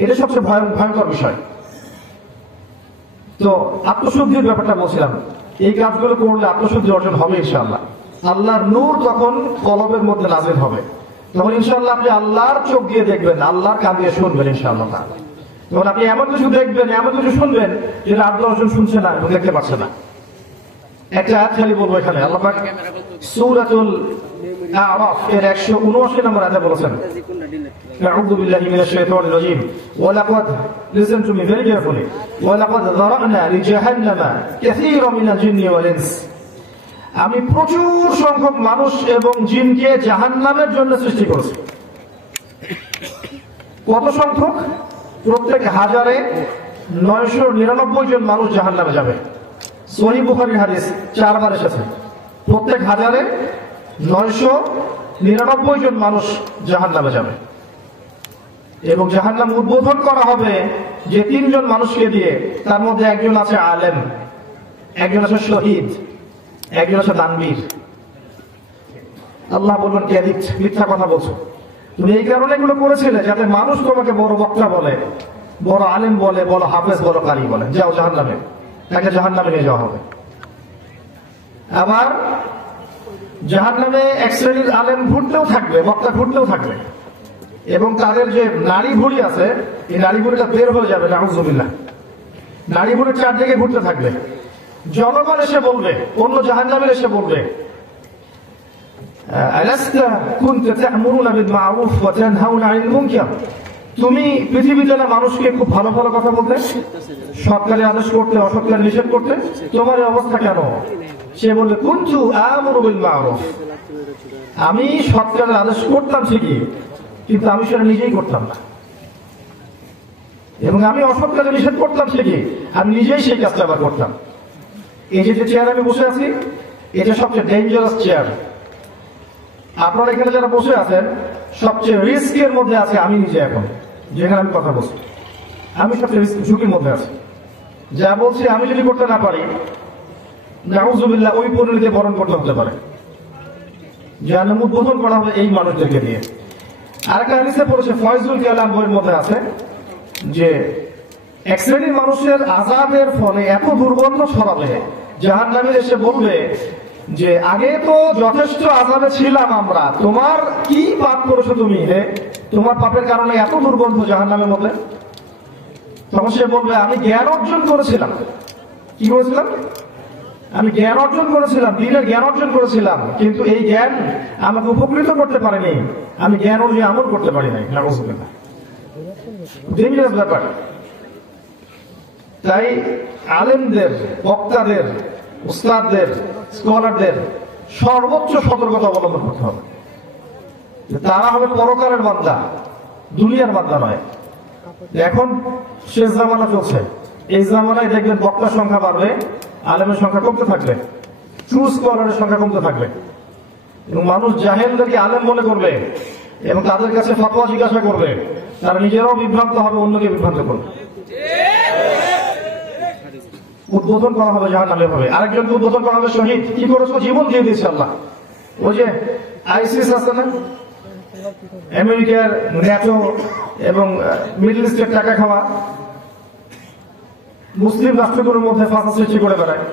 এটা সবচেয়ে ভয়ঙ্কর বিষয়। তো আত্মশুদ্ধির ব্যাপারটা বলছিলাম, এই কাজগুলো করলে আত্মশুদ্ধি অর্জন হবে ইনশাআল্লাহ। আল্লাহর নূর তখন কলবের মধ্যে নাজিল হবে, তখন ইনশাআল্লাহ আপনি আল্লাহর চোখ দিয়ে দেখবেন, আল্লাহর কান দিয়ে শুনবেন ইনশাআল্লাহ। তখন আপনি এমন কিছু দেখবেন, এমন কিছু শুনবেন যেটা 8-10 জন শুনছে না এবং দেখতে পাচ্ছে না। একটা আয়াত খালি বলবো এখানে, আল্লাহ পাক সূরাতুল আরাফ এর 179 নম্বর আয়াতে বলেছেন, আউযু বিল্লাহি মিনাশ শাইতানির রাজীম, ওয়া লাকাদ, listen to me very carefully, ওয়া লাকাদ যারানা লিজাহান্নামা কাসীরাম মিনাল জিন্নি ওয়াল ইনস। আমি প্রচুর সংখ্যক মানুষ এবং জিনকে জাহান্নামের জন্য সৃষ্টি করেছি। কত সংখ্যক? প্রত্যেক 1000-999 জন মানুষ জাহান্নামে যাবে। সহিহ বুখারীর হাদিস 4 বার এসেছে, প্রত্যেক 1000-999 জন মানুষ জাহান্নামে যাবে। এবং জাহান্নাম উদ্বোধন করা হবে যে 3 জন মানুষকে দিয়ে, তার মধ্যে একজন আছে আলেম, একজন আছে শহীদ, একজন আছে দানবীর। আল্লাহ বলবেন ক্যাদিক, মিথ্যা কথা বলছো, তুমি এই কারণে এগুলো করেছিলে যাতে মানুষ তোমাকে বড় বক্তা বলে, বড় আলেম বলে, বড় হাফেজ, বড় কারি বলে। যাও জাহান্নামে, তাকে জাহান্নামে নিয়ে যাওয়া হবে। আবার জাহান্নামে এক শ্রেণীর আলেম ঘুরতেও থাকবে, বক্তা ঘুরতেও থাকবে, এবং তাদের যে নারী ভুঁড়ি আছে, এই নারী ভুঁড়িটা বের হয়ে যাবে, নাউযুবিল্লাহ। নারী ভুঁড়ির চারদিকে ঘুরতে থাকবে। জনগণ এসে বলবে, অন্য জাহান্নামীর এসে বলবে, আলাস্তা কুনতা তা'মুরুনা বিল মা'রুফ ওয়া তানহাউনা আনিল মুনকার। তুমি পৃথিবীতে না মানুষকে খুব ভালো ভালো কথা বলতে, সৎ কাজে আদেশ করতে, অসৎ কাজে নিষেধ করতে, তোমার এই অবস্থা কেন? সে বলবে, কুনতু আমুরু বিল মা'রুফ, আমি সৎ কাজে আদেশ করতাম ঠিকই, কিন্তু আমি সেটা নিজেই করতাম না। এবং আমি অসৎ কাজে নিষেধ করতাম ঠিকই, আমি নিজেই সেই কাজটা আবার করতাম। এই যে চেয়ার আমি বসে আছি, এটা সবচেয়ে ডেঞ্জারাস চেয়ার। আপনারা এখানে যারা বসে আছেন, সবচেয়ে রিস্কের মধ্যে আছে আমি নিজে। এখন যেখানে আমি কথা বলছি, আমি সবচেয়ে ঝুঁকির মধ্যে আছি। যা বলছি আমি যদি করতে না পারি, নাউযুবিল্লাহ, ওই পরিণতি বরণ করতে হতে পারে। জাহান্নাম উদ্বোধন করা হবে এই মানুষদেরকে দিয়ে। আরেকটা হাদিসে পড়েছে, ফয়জুল কালাম বইয়ের মধ্যে আছে, যে এক শ্রেণীর মানুষের আযাবের ফলে এত দুর্গন্ধ ছড়াবে, জাহান্নামী এসে বলবে যে আগে তো যথেষ্ট আযাবে ছিলাম আমরা, তোমার কি পাপ করেছো তুমি, তোমার পাপের কারণে এত দুর্গন্ধ জাহান্নামের মধ্যে। তখন সে বলবে, আমি জ্ঞান অর্জন করেছিলাম। কি করেছিলাম? আমি জ্ঞান অর্জন করেছিলাম, দিনের জ্ঞান অর্জন করেছিলাম, কিন্তু এই জ্ঞান আমাকে উপকৃত করতে পারেনি, আমি জ্ঞান অনুযায়ী আমল করতে পারি নাই। নাউযুবিল্লাহ, ডেঞ্জারাস ব্যাপার। তাই আলেমদের, বক্তাদের, উস্তাদদের, স্কলারদের সর্বোচ্চ সতর্কতা অবলম্বন করতে হবে। তারা হবে পরকালের বান্দা, দুনিয়ার বান্দা নয়। এখন শেষ জামানা চলছে, এই জামানায় দেখবেন বক্তার সংখ্যা বাড়বে, আলেমের সংখ্যা কমতে থাকবে, ট্রু স্কলারের সংখ্যা কমতে থাকবে, এবং মানুষ জাহেলদেরকে আলেম মনে করবে এবং তাদের কাছে ফতোয়া জিজ্ঞাসা করবে। তারা নিজেরাও বিভ্রান্ত হবে, অন্যকে বিভ্রান্ত করবে। উদ্বোধন করা হবে জাহান্নামে ভাবে। আরেকজনকে উদ্বোধন করা হবে শহীদ। কি করেছো? জীবন দিয়ে দিয়েছে আল্লাহ। ওই যে আইসিস আছে না, আমেরিকার, ন্যাটো এবং মিডল ইস্টের টাকা খাওয়া মুসলিম রাষ্ট্রগুলোর মধ্যে ফাঁসা সৃষ্টি করে বেড়ায়,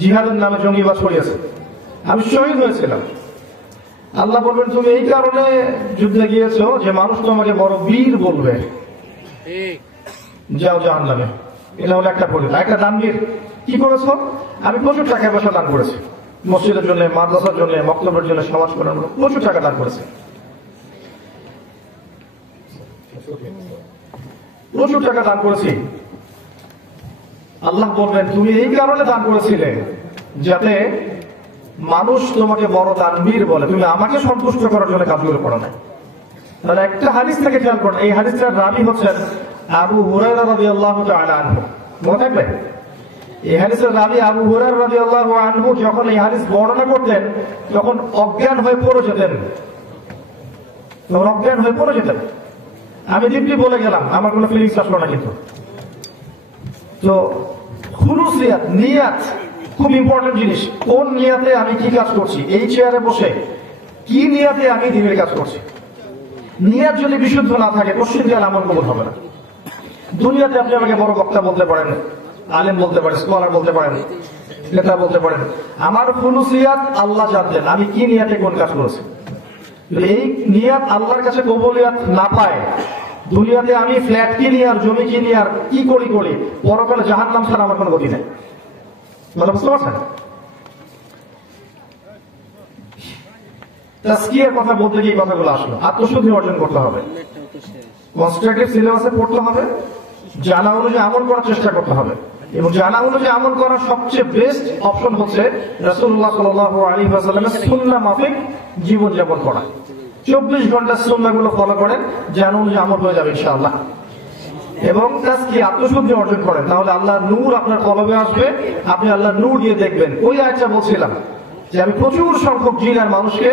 জিহাদের নামে জঙ্গিবাদ ছড়িয়েছে। আমি শহীদ হয়েছিলাম, আল্লাহ বলবেন তুমি এই কারণে যুদ্ধে গিয়েছো যে মানুষ তোমাকে বড় বীর বলবে, যাও জাহান্নামে। এটা হলো একটা পরিণতি। একটা দানবীর কি করেছো? আমি প্রচুর টাকা পয়সা দান করেছি, মসজিদের জন্য, মাদ্রাসার জন্য, বক্তব্যের জন্য, সমাজ করার জন্য প্রচুর টাকা দান করেছে, প্রচুর টাকা দান করেছি। আল্লাহ বলবেন তুমি এই কারণে দান করেছিলে যাতে মানুষ তোমাকে বড় দানবীর বলে, তুমি আমাকে সন্তুষ্ট করার জন্য কাজগুলো করো না। তাহলে একটা হাদিস থেকে খেয়াল করুন, এই হাদিসটার রাবী হচ্ছেন আবু হুরায়রা রাদিয়াল্লাহু তাআলা আনহু। মনে থাকবে এই হাদিসের রাবী আবু হুরায়রা রাদিয়াল্লাহু আনহু যখন এই হাদিস বর্ণনা করতেন তখন অজ্ঞান হয়ে পড়ে যেতেন, অজ্ঞান হয়ে পড়ে যেতেন। আমি দিব্যি বলে গেলাম, আমার কোনো ফিলিংস আসলো না। কিন্তু তো খুলুসিয়াত, নিয়াত খুব ইম্পর্টেন্ট জিনিস। কোন নিয়াতে আমি কি কাজ করছি, এই চেয়ারে বসে কি নিয়াতে আমি দিনের কাজ করছি। নিয়াত যদি বিশুদ্ধ না থাকে পশ্চিম দিয়াল আমল কবুল হবে না। দুনিয়াতে আপনি আমাকে বড় বক্তা বলতে পারেন, আলেম বলতে পারেন, স্কলার বলতে পারেন, নেতা বলতে পারেন, আমার খুলুসিয়াত আল্লাহ জানতেন আমি কি নিয়াতে কোন কাজ করেছি। এই নিয়াত আল্লাহর কাছে কবুলিয়াত না পায়, দুনিয়াতে আমি ফ্ল্যাট কিনি আর জমি কিনি আর কি করি, পরকালে জাহান্নাম ছাড়া আমার কোনো গতি নেই। বুঝতে পারছেন? তাজকিয়ার কথা বলতে গিয়ে কথাগুলো আসলো। আত্মশুদ্ধি অর্জন করতে হবে, কনস্ট্রাকটিভ সিলেবাসে পড়তে হবে, জানা অনুযায়ী আমল করার চেষ্টা করতে হবে। এবং জানা অনুযায়ী আমল করার সবচেয়ে বেস্ট অপশন হচ্ছে রাসূলুল্লাহ সাল্লাল্লাহু আলাইহি ওয়াসাল্লামের সুন্নাহ মাফিক জীবনযাপন করা। 24 ঘন্টা সুন্নাহগুলো ফলো করেন, জানা অনুযায়ী আমল হয়ে যাবে ইনশাআল্লাহ। এবং তাজকিয়া, আত্মশুদ্ধি অর্জন করেন, তাহলে আল্লাহর নূর আপনার কলবে আসবে, আপনি আল্লাহর নূর দিয়ে দেখবেন। ওই আয়াতটা বলছিলাম যে আমি প্রচুর সংখ্যক জিন আর মানুষকে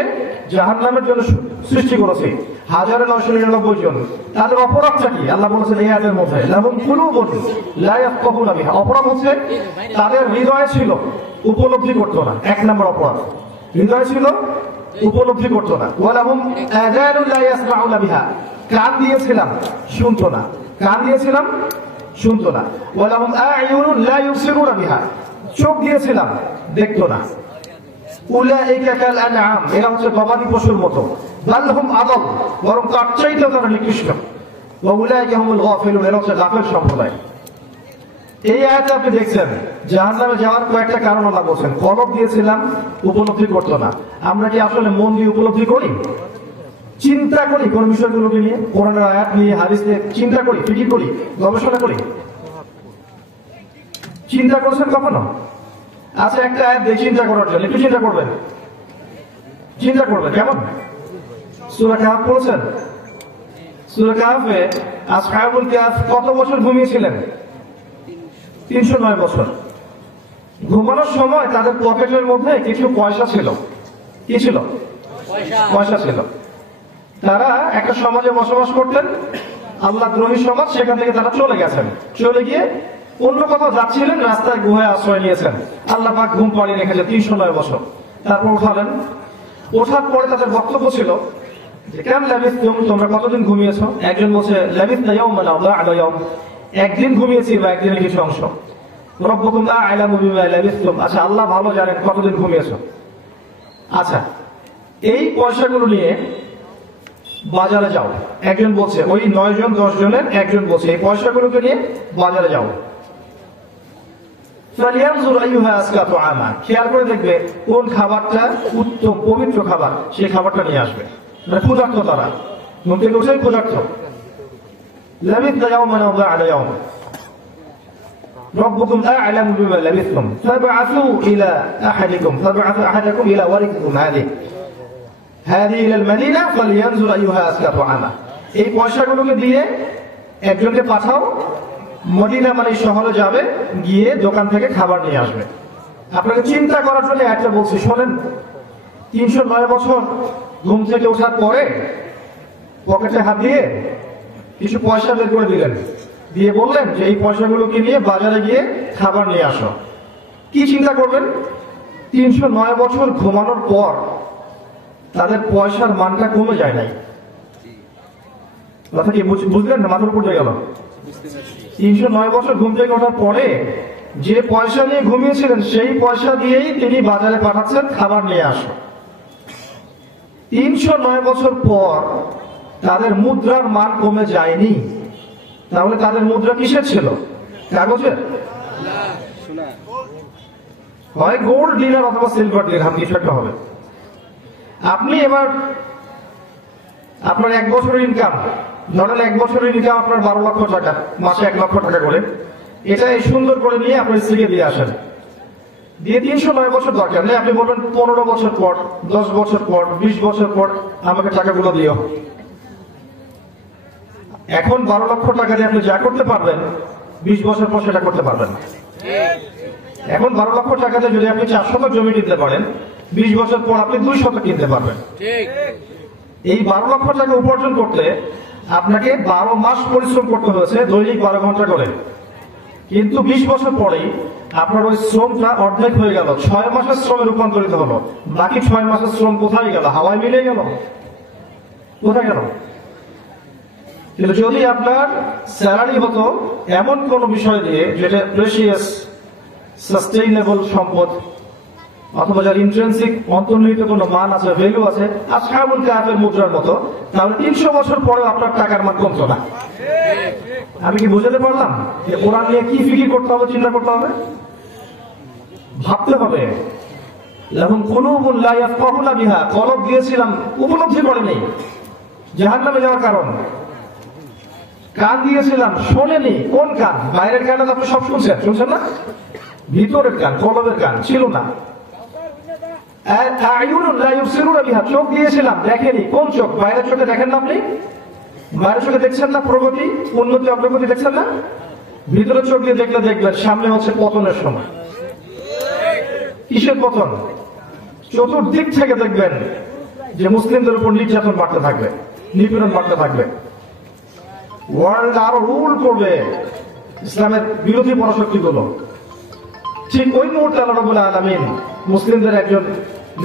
জাহান্নামের জন্য সৃষ্টি করেছি, 1999 জন। তাদের অপরাধটা কি? আল্লাহ বলেছেন এই আয়াতের মধ্যে, লাহুম কুলুবুন লা ইয়াফকাহুনা বিহা। অপরাধ হচ্ছে তাদের হৃদয় ছিল, উপলব্ধি করতো না। এক নম্বর অপরাধ, হৃদয় ছিল, উপলব্ধি করতো না। ওয়া লাহুম আযানুন লা ইয়াসমাউনা বিহা। কান দিয়েছিলাম, শুনতো না, কান দিয়েছিলাম, শুনতো না। ওয়া লাহুম আ'য়ুনুন লা ইউবসিরুনা বিহা। চোখ দিয়েছিলাম, দেখতো না। উলাইকা কাল আনআম, এরা হচ্ছে গবাদি পশুর মতো। বাল হুম আদাল, বরং তার চাইতেও তারা নিকৃষ্ট। ওয়া উলাইকা হুমুল গাফিলুন, এরা হচ্ছে গাফিল সম্প্রদায়। এই আয়াতে আপনি দেখছেন জাহান্নামে যাওয়ার কয়েকটা কারণ আল্লাহ বলছেন। কলব দিয়েছিলাম, উপলব্ধি করতো না। আমরা কি আসলে মন দিয়ে উপলব্ধি করি, চিন্তা করি কোন বিষয়গুলোকে নিয়ে, কোরআনের আয়াত নিয়ে, হাদিস নিয়ে চিন্তা করি, ফিকির করি, গবেষণা করি? চিন্তা করছেন কখনো? আচ্ছা, একটা আয়াত দিয়ে চিন্তা করার জন্য একটু চিন্তা করবেন, চিন্তা করবেন কেমন? সূরা কাহফ পড়েছেন? সূরা কাহফে আসহাবুল কাহফ কত বছর ঘুমিয়েছিলেন? 309 বছর। ঘুমানোর সময় তাদের পকেটের মধ্যে কিছু পয়সা ছিল। কি ছিল? পয়সা ছিল। তারা একটা সমাজে বসবাস করতেন, আল্লাহ দ্রোহী সমাজ, সেখান থেকে তারা চলে গেছেন। চলে গিয়ে অন্য কোথাও যাচ্ছিলেন, রাস্তায় গুহায় আশ্রয় নিয়েছেন। আল্লাহ পাক ঘুম পাড়িয়ে রেখেছে 309 বছর। তারপর উঠালেন। ওঠার পরে তাদের বক্তব্য ছিল যে কেন লাবিসতুম, তোমরা কতদিন ঘুমিয়েছ? একজন বলছে লাবিসনা ইয়াওমান আও বা'দা ইয়াওম, একদিন ঘুমিয়েছি বা একদিনের কিছু অংশ। রব্বুকুম আ'লামু বিমা লাবিসতুম, আচ্ছা আল্লাহ ভালো জানেন কতদিন ঘুমিয়েছ। আচ্ছা, এই পয়সাগুলো নিয়ে বাজারে যাও। একজন বলছে, ওই 9 জন 10 জনের একজন বলছে এই পয়সাগুলোকে নিয়ে বাজারে যাও। খেয়াল করে দেখবে কোন খাবারটা উত্তম পবিত্র খাবার, সেই খাবারটা নিয়ে আসবে। মানে ক্ষুধার্ত, তারা ঘুম থেকে উঠে ক্ষুধার্ত। ربكم أعلم بما لبثتم فابعثوا إلى أحدكم إلى ورثكم هذه إلى المدينة فلينظر أيها أزكى طعاما। এই পয়সাগুলোকে দিয়ে একজনকে পাঠাও, মদিনা মানে শহরে যাবে, গিয়ে দোকান থেকে খাবার নিয়ে আসবে। আপনাকে চিন্তা করার জন্য একটা বলছি, শোনেন। 309 বছর ঘুম থেকে ওঠার পরে পকেটে হাত দিয়ে কিছু পয়সা বের করে দিলেন, দিয়ে বললেন যে এই পয়সাগুলোকে নিয়ে বাজারে গিয়ে খাবার নিয়ে আসো। কি চিন্তা করবেন? 309 বছর ঘুমানোর পর তাদের পয়সার মানটা কমে যায় নাই। কথা কি বুঝলেন না? মাথার উপর দিয়ে গেল। 309 বছর ঘুম থেকে ওঠার পরে যে পয়সা নিয়ে ঘুমিয়েছিলেন সেই পয়সা দিয়েই তিনি বাজারে পাঠাচ্ছেন খাবার নিয়ে আসো। 309 বছর পর তাদের মুদ্রার মান কমে যায়নি। তাহলে তাদের মুদ্রা কিসের ছিল? কাগজের? হয় গোল্ড ডিনার অথবা সিলভার ডিনার, কিছু একটা হবে। আপনি এবার আপনার 1 বছরের ইনকাম, ধরেন 1 বছরের ইনকাম আপনার 12 লক্ষ টাকা, মাসে 1 লক্ষ টাকা করে, এটা এই সুন্দর করে নিয়ে আপনার স্ত্রীকে দিয়ে আসেন, দিয়ে 309 বছর দরকার নেই, আপনি বলবেন 15 বছর পর, 10 বছর পর, 20 বছর পর আমাকে টাকাগুলো দিও। এখন 12 লক্ষ টাকা দিয়ে আপনি যা করতে পারবেন 20 বছর পর সেটা করতে পারবেন না। এখন 12 লক্ষ টাকাতে যদি আপনি 4 শতক জমি কিনতে পারেন, 20 বছর পর আপনি 2 শতক কিনতে পারবেন। এই 12 লক্ষ টাকা উপার্জন করতে আপনাকে 12 মাস পরিশ্রম করতে হয়েছে, দৈনিক 12 ঘন্টা করে। কিন্তু 20 বছর পরেই আপনার ওই শ্রমটা অর্ধেক হয়ে গেল, 6 মাসের শ্রমে রূপান্তরিত হলো। বাকি 6 মাসের শ্রম কোথায় গেল? হাওয়ায় মিলে গেল। কোথায় গেল? কিন্তু যদি আপনার স্যালারি হতো এমন কোন বিষয় দিয়ে যেটা প্রেসিয়াস সাস্টেইনেবল সম্পদ, অথবা যার ইন্ট্রেন্সিক অন্তর্নিহিত কোনো মান আছে, ভ্যালু আছে, আসহাবুল কাহফের মুদ্রার মতো, তাহলে 300 বছর পরেও আপনার টাকার মান কমতো না। আমি কি বুঝাতে পারলাম যে কোরআন নিয়ে কি ফিকির করতে হবে, চিন্তা করতে হবে, ভাবতে হবে। লাহুম কুলুবুন লা ইয়াফকাহুনা বিহা, কলব দিয়েছিলাম উপলব্ধি করেনি, জাহান্নামে যাওয়ার কারণ। কান দিয়েছিলাম শোনেনি, কোন কান? বাইরের কানে তো আপনি সব শুনছেন, শুনছেন না? ভিতরের কান, কলবের কান ছিল না। আ'য়ুনুন লা ইউবসিরুনা বিহা, চোখ দিয়েছিলাম দেখেনি, কোন চোখ? বাইরের চোখে দেখেন না আপনি? বাইরের চোখে দেখছেন না প্রগতি, উন্নতি, অগ্রগতি দেখছেন না? ভিতরের চোখ দিয়ে দেখলে দেখবেন সামনে হচ্ছে পতনের সময়। কিসের পতন? চতুর্দিক থেকে দেখবেন যে মুসলিমদের উপর নির্যাতন বাড়তে থাকবে, নিপীড়ন বাড়তে থাকবে, ওয়ার্ল্ড আরো রুল করবে ইসলামের বিরোধী পরাশক্তিগুলো। ঠিক ওই মুহূর্তে আল্লাহ রাব্বুল আলামিন মুসলিমদের একজন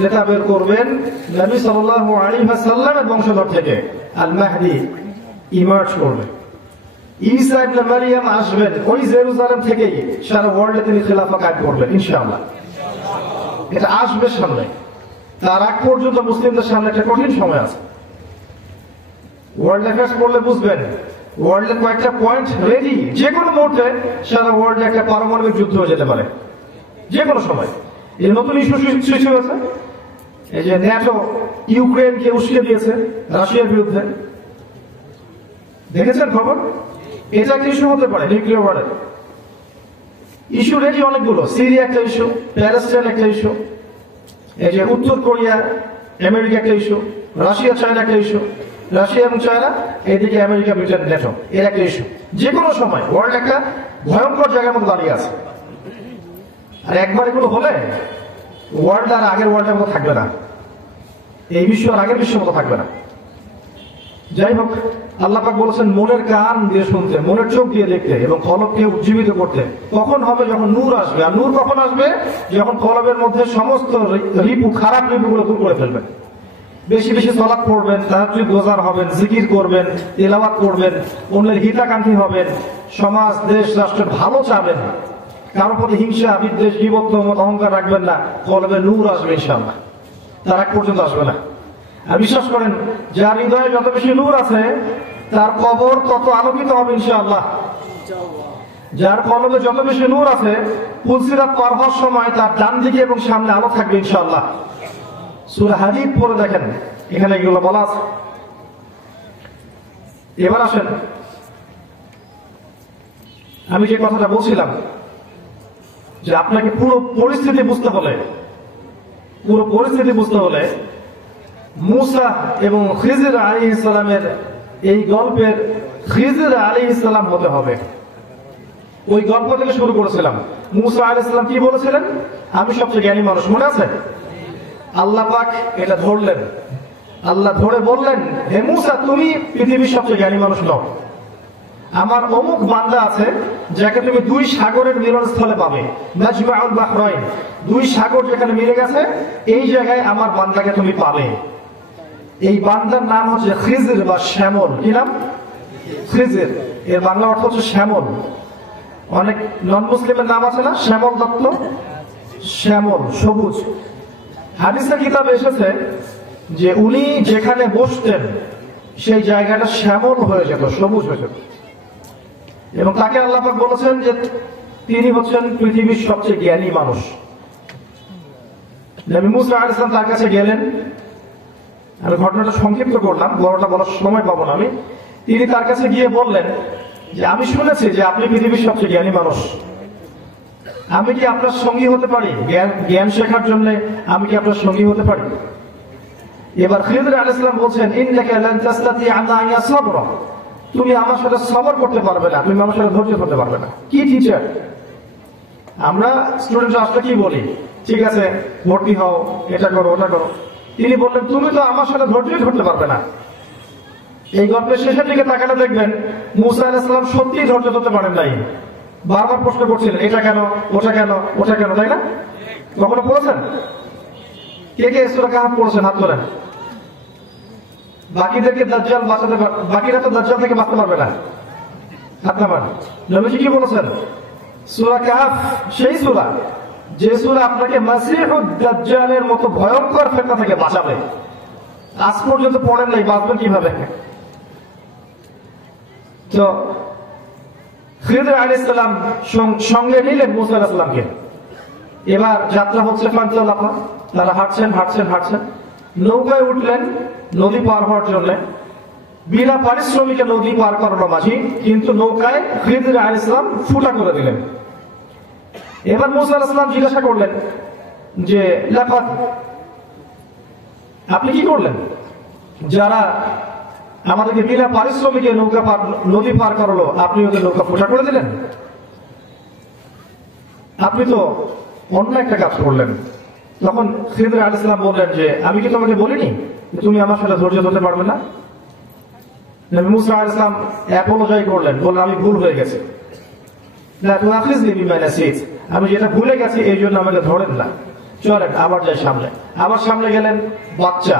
নেতা বের করবেন, নবী সাল্লাল্লাহু আলাইহি ওয়াসাল্লামের বংশধর থেকে আল মাহদি ইমার্জ করবে। ঈসা ইবনে মারইয়াম আসবেন ওই জেরুজালেম থেকেই, সারা ওয়ার্ল্ডে তিনি খেলাফত কায়েম করবেন ইনশাআল্লাহ। এটা আসবে সামনে। তার আগ পর্যন্ত মুসলিমদের সামনে একটা কঠিন সময় আছে। ওয়ার্ল্ড অ্যাফেয়ার্স পড়লে বুঝবেন ওয়ার্ল্ডের কয়েকটা পয়েন্ট রেডি, যে কোনো মুহূর্তে সারা ওয়ার্ল্ডে একটা পারমাণবিক যুদ্ধ হয়ে যেতে পারে, যে কোনো সময়। এই নতুন ইস্যু সৃষ্টি হয়েছে, এই যে ন্যাটো ইউক্রেনকে উস্কে দিয়েছে রাশিয়ার বিরুদ্ধে, দেখেছেন খবর? এটা একটা ইস্যু হতে পারে, নিউক্লিয়ার ওয়ারের ইস্যু রেডি অনেকগুলো। সিরিয়া একটা ইস্যু, প্যালেস্টাইন একটা ইস্যু, এই যে উত্তর কোরিয়া আমেরিকা একটা ইস্যু, রাশিয়া চায়না একটা ইস্যু, রাশিয়া এবং চায়না, এদিকে আমেরিকা, ব্রিটেন, নেটো, এর একটা ইস্যু। যে কোনো সময় ওয়ার্ল্ড একটা ভয়ঙ্কর জায়গার মতো দাঁড়িয়ে আছে। আর একবার এগুলো হলে ওয়ার্ল্ড আর আগের ওয়ার্ল্ডের মতো থাকবে না, এই বিশ্ব আর আগের বিশ্বের মতো থাকবে না। যাই হোক, আল্লাহ পাক বলেছেন মনের কান দিয়ে শুনতে, মনের চোখ দিয়ে দেখতে এবং কলবকে উজ্জীবিত করতে। কখন হবে? যখন নূর আসবে। আর নূর কখন আসবে? যখন কলবের মধ্যে সমস্ত রিপু, খারাপ রিপুগুলো দূর করে ফেলবেন। বেশি বেশি সালাত পড়বেন, তাহাজ্জুদ গোজার হবেন, জিকির করবেন, তেলাওয়াত করবেন, অন্যের হিতাকাঙ্ক্ষী হবেন, সমাজ, দেশ, রাষ্ট্রের ভালো চাবেন, কারোর প্রতি হিংসা, বিদ্বেষ, গীবত, অহংকার রাখবেন না। কলবে নূর আসবে ইনশাআল্লাহ, তার আগ পর্যন্ত আসবে না। আর বিশ্বাস করেন, যার হৃদয়ে যত বেশি নূর আছে তার কবর তত আলোকিত হবে ইনশাআল্লাহ। যার কলবে যত বেশি নূর আছে, পুলসিরাত পার হওয়ার সময় তার ডান দিকে এবং সামনে আলো থাকবে ইনশাআল্লাহ। সূরা হাদীদ পড়ে দেখেন, এখানে এগুলো বলা আছে। এবার আসেন, আমি যে কথাটা বলছিলাম যে আপনাকে পুরো পরিস্থিতি বুঝতে হলে মূসা এবং খিজির আলাইহিস সালামের এই গল্পের খিজির আলাইহিস সালাম হতে হবে। ওই গল্প থেকে শুরু করেছিলাম। মূসা আলাইহিস সালাম কি বলেছিলেন? আমি সবচেয়ে জ্ঞানী মানুষ, মনে আছে? আল্লাহ পাক এটা ধরলেন, আল্লাহ ধরে বললেন, হে মূসা, তুমি পৃথিবীর সবচেয়ে জ্ঞানী মানুষ নও। আমার অমুক বান্দা আছে যাকে তুমি 2 সাগরের মিলনস্থলে পাবে, মাজমাউল বাহরাইন, 2 সাগর যেখানে মিলে গেছে এই জায়গায় আমার বান্দাকে তুমি পাবে। এই বান্দার নাম হচ্ছে খিজির বা শ্যামল। কি নাম? খিজির। এর বাংলা অর্থ হচ্ছে শ্যামল। অনেক নন মুসলিমের নাম আছে না, শ্যামল দত্ত, শ্যামল, সবুজ। হাদিসের কিতাবে এসেছে যে উনি যেখানে বসতেন সেই জায়গাটা শ্যামল হয়ে যেত, সবুজ হয়ে যেত। এবং তাকে আল্লাহ পাক বলেছেন যে তিনি হচ্ছেন পৃথিবীর সবচেয়ে জ্ঞানী মানুষ। নবী মুসা আলাইহিস সালাম তার কাছে গেলেন। আমি ঘটনাটা সংক্ষিপ্ত করলাম, বড়টা বলার সময় পাবো না আমি। তিনি তার কাছে গিয়ে বললেন যে আমি শুনেছি যে আপনি পৃথিবীর সবচেয়ে জ্ঞানী মানুষ, আমি কি আপনার সঙ্গী হতে পারি? জ্ঞান শেখার জন্য আমি কি আপনার সঙ্গী হতে পারি? এবার খিদর আলাইহিস সালাম বলছেন, ইন্নাকা লান তাসতাতিআ মা'িয়া সাবরা, তুমি আমার সাথে সবর করতে পারবে না, তুমি আমার সাথে ধৈর্য ধরতে পারবে না। কি টিচার? আমরা স্টুডেন্টরা আসলে কি বলি, ঠিক আছে ভর্তি হও, এটা করো ওটা করো। তিনি বললেন তুমি তো আমার সাথে ধৈর্য ধরতে পারবে না। এই গল্পের শেষের দিকে তাকালে দেখবেন মুসা আলাইহিস সালাম সত্যিই ধৈর্য ধরতে পারেন নাই, বারবার প্রশ্ন করছিলেন এটা কেন, ওটা কেন, ওটা কেন, তাই না? কখনো পড়েছেন? কে কে সূরা কাহফ পড়েছেন? হাত তোলেন। বাকিদেরকে দাজ্জাল বাঁচাতে, বাকিরা তো দাজ্জাল থেকে বাঁচতে পারবে না, হাত নামান। নবীজি কি বলেছেন? সূরা কাহফ সেই সূরা যে সূরা আপনাকে মাসিহুদ দাজ্জালের মতো ভয়ঙ্কর ফিতনা থেকে বাঁচাবে। আজ পর্যন্ত পড়েন নাই, বাঁচবেন কিভাবে? তো খিদর আলাইহিস সালাম সঙ্গে নিলেন মুসা আলাইহিস সালামকে। এবার যাত্রা হচ্ছে ফান্তালাফা, তারা হাঁটছেন হাঁটছেন হাঁটছেন, নৌকায় উঠলেন নদী পার হওয়ার জন্য। বিনা পারিশ্রমিকে নদী পার করানো মাঝি, কিন্তু নৌকায় খিদর আলাইহিস সালাম ফুটা করে দিলেন। এবার মুসা আলাইহিস সালাম জিজ্ঞাসা করলেন যে লাকাদ, আপনি কি করলেন? যারা আমাদেরকে বিনা পারিশ্রমিকে নদী পার করালো, আপনি ওদের নৌকা ফুটা করে দিলেন, আপনি তো অন্য একটা কাজ করলেন। তখন খিদর আলাইহিস সালাম বললেন যে আমি কি তোমাকে বলিনি তুমি আমার সাথে ধৈর্য ধরতে পারবে না? নবী মুসা আলাইহিস সালাম অ্যাপোলোজাইজ করলেন, বললেন আমি ভুল হয়ে গেছে, লা তুআখিযনি বিমা নাসিত, আমি যেটা ভুলে গেছি এই জন্য আমাকে ধরেন না, চলেন আবার যাই সামনে। আবার সামনে গেলেন, বাচ্চা,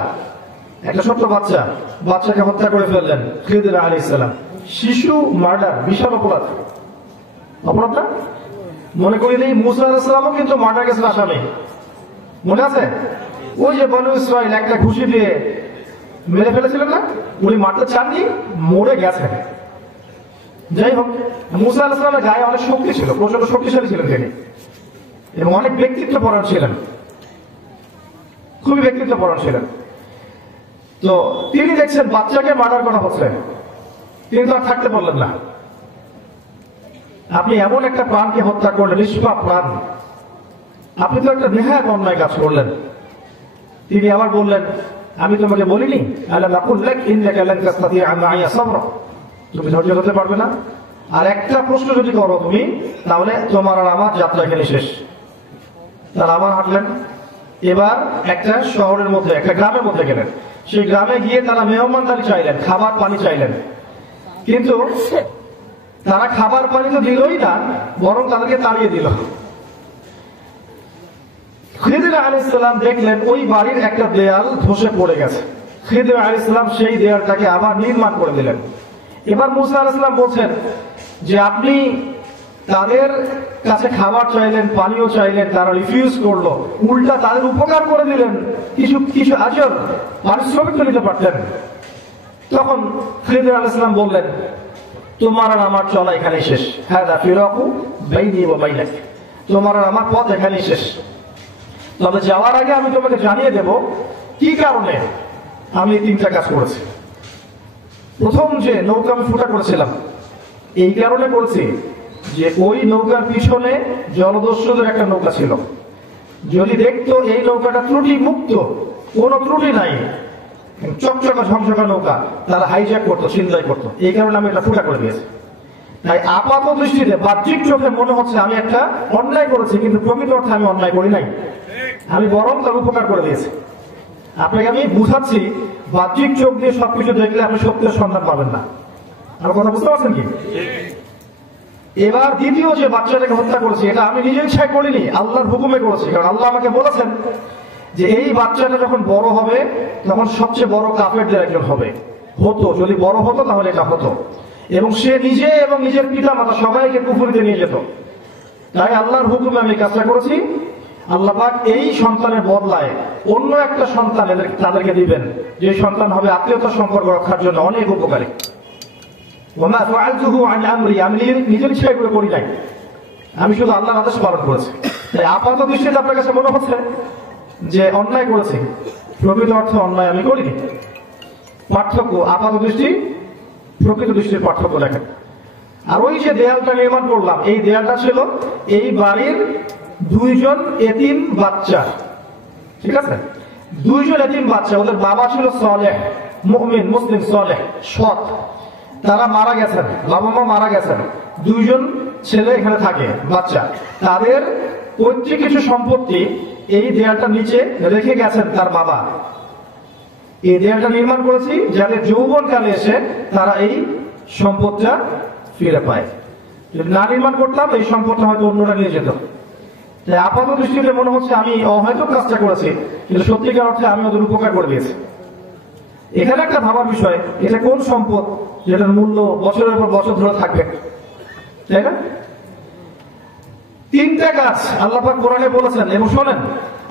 একটা ছোট্ট বাচ্চা, বাচ্চাকে হত্যা করে ফেললেন খিদর আলাইহিস সালাম। শিশু মার্ডার, বিশাল অপরাধ। অপরাধটা মনে করি নেই, মুসা আলাইহিস সালামও কিন্তু মার্ডার কেসের আসামি, মনে আছে? ওই যে বনু ইসরাইল একটা ঘুষি দিয়ে মেরে ফেলেছিলেন না, উনি মারতে চাননি, মরে গেছেন। যাই হোক, মুসা আলাইহিস সালামের গায়ে অনেক শক্তি ছিল, প্রচন্ড শক্তিশালী ছিলেন তিনি, এবং অনেক ব্যক্তিত্ব পরায়ণ ছিলেন, খুবই ব্যক্তিত্ব পরায়ণ ছিলেন। তো তিনি দেখছেন বাচ্চাকে মার্ডার করা হচ্ছে, তিনি তো আর থাকতে পারলেন না। আপনি এমন একটা প্রাণকে হত্যা করলেন, নিষ্পাপ প্রাণ, আপনি তো একটা নেহায়েত অন্যায় কাজ করলেন। তিনি আবার বললেন আমি তোমাকে বলিনি আলাম আকুল লাক ইন্নাকা লান তাসতাতিআ মা'িয়া সাবরা, তুমি ধৈর্য ধরতে পারবে না, আর একটা প্রশ্ন যদি করো তুমি, তাহলে তোমার আর আমার যাত্রা এখানে শেষ। তারা আবার হাঁটলেন। এবার একটা শহরের মধ্যে, একটা গ্রামের মধ্যে গেলেন। সেই গ্রামে গিয়ে তারা মেহমানদারি চাইলেন, খাবার পানি চাইলেন, কিন্তু তারা খাবার পানি তো দিলই না, বরং তাদেরকে তাড়িয়ে দিল। খিদর আলাইহিস সালাম দেখলেন ওই বাড়ির একটা দেয়াল ধসে পড়ে গেছে। খিদর আলাইহিস সালাম সেই দেয়ালটাকে আবার নির্মাণ করে দিলেন। এবার মুসা আলাইহিস সালাম বলছেন যে আপনি তাদের কাছে খাবার চাইলেন, পানিও চাইলেন, তারা রিফিউজ করলো, উল্টা তাদের উপকার করে দিলেন, কিছু কিছু আজর পারিশ্রমিক নিতে পারতেন। তখন খিদর আলাইহিস সালাম বললেন তোমার আর আমার চলা এখানেই শেষ, হাদা ফিরাকু বাইনি ওয়া বাইনাক, তোমার আর আমার পথ এখানেই শেষ। তবে যাওয়ার আগে আমি তোমাকে জানিয়ে দেব কি কারণে আমি তিনটা কাজ করেছি। প্রথম যে নৌকা আমি ফুটা করেছিলাম, এই কারণে করেছি যে ওই নৌকার পিছনে জলদস্যুদের একটা নৌকা ছিল, যদি দেখতো এই নৌকাটা ত্রুটি মুক্ত, কোনো ত্রুটি নাই, চকচকা ঝকঝকা নৌকা, তারা হাইজ্যাক করতো, ছিনতাই করতো। এই কারণে আমি এটা ফুটা করে দিয়েছি। তাই আপাত দৃষ্টিতে বাহ্যিক চোখে মনে হচ্ছে আমি একটা অন্যায় করেছি, কিন্তু প্রকৃত অর্থে আমি অন্যায় করি নাই, আমি বরং তার উপকার করে দিয়েছি। আপনাকে আমি বুঝাচ্ছি, বাহ্যিক চোখ দিয়ে সবকিছু দেখলে আপনি সত্যের সন্ধান পাবেন না। আমার কথা বুঝতে পারছেন কি? এবার দ্বিতীয় যে বাচ্চাটাকে হত্যা করেছি, এটা আমি নিজে ইচ্ছায় করিনি, আল্লাহর হুকুমে করেছি। কারণ আল্লাহ আমাকে বলেছেন যে এই বাচ্চাটা যখন বড় হবে তখন সবচেয়ে বড় কাফেরদের একজন হবে, হতো, যদি বড় হতো তাহলে এটা হতো, এবং সে নিজে এবং নিজের পিতা মাতা সবাইকে কুফরিতে নিয়ে যেত। তাই আল্লাহর হুকুমে আমি কাজটা করেছি। আল্লাহ পাক এই সন্তানের বদলায় অন্য একটা সন্তান তাদেরকে দিবেন, যে সন্তান হবে আত্মীয়তার সম্পর্ক রক্ষার জন্য অনেক উপকারী। ওমা ফাআলতুহু আন আমরি, আমি নিজের ইচ্ছা এগুলো করি নাই, আমি শুধু আল্লাহর আদেশ পালন করেছি। তাই আপাত দৃষ্টিতে আপনার কাছে মনে হচ্ছে যে অন্যায় করেছি, প্রকৃত অর্থে অন্যায় আমি করিনি। পার্থক্য আপাত দৃষ্টি প্রকৃত দৃষ্টির পার্থক্য দেখেন। আর ওই যে দেয়ালটা নির্মাণ করলাম, এই দেয়ালটা ছিল এই বাড়ির 2 জন এতিম বাচ্চা, ঠিক আছে? 2 জন এতিম বাচ্চা, ওদের বাবা ছিল সালেহ, মুমিন, মুসলিম, সালেহ, সৎ। তারা মারা গেছেন, বাবা মা মারা গেছেন, 2 জন ছেলে এখানে থাকে, বাচ্চা। তাদের পৈতৃক কিছু সম্পত্তি এই দেয়ালটার নিচে রেখে গেছেন তার বাবা। এই দেয়ালটা নির্মাণ করেছি যাতে যৌবন কালে এসে তারা এই সম্পদটা ফিরে পায়। যদি না নির্মাণ করতাম এই সম্পদটা হয়তো অন্যরা নিয়ে যেত। তাই আপাত দৃষ্টিতে মনে হচ্ছে আমি অহৈতুক কাজটা করেছি, কিন্তু সত্যিকার অর্থে আমি ওদের উপকার করে দিয়েছি। এখানে একটা ভাবার বিষয়, এটা কোন সম্পদ যেটার মূল্য বছরের পর বছর ধরে থাকবে, তাই না? 3টা কাজ আল্লাহ পাক কোরআনে বলেছেন, এবং শোনেন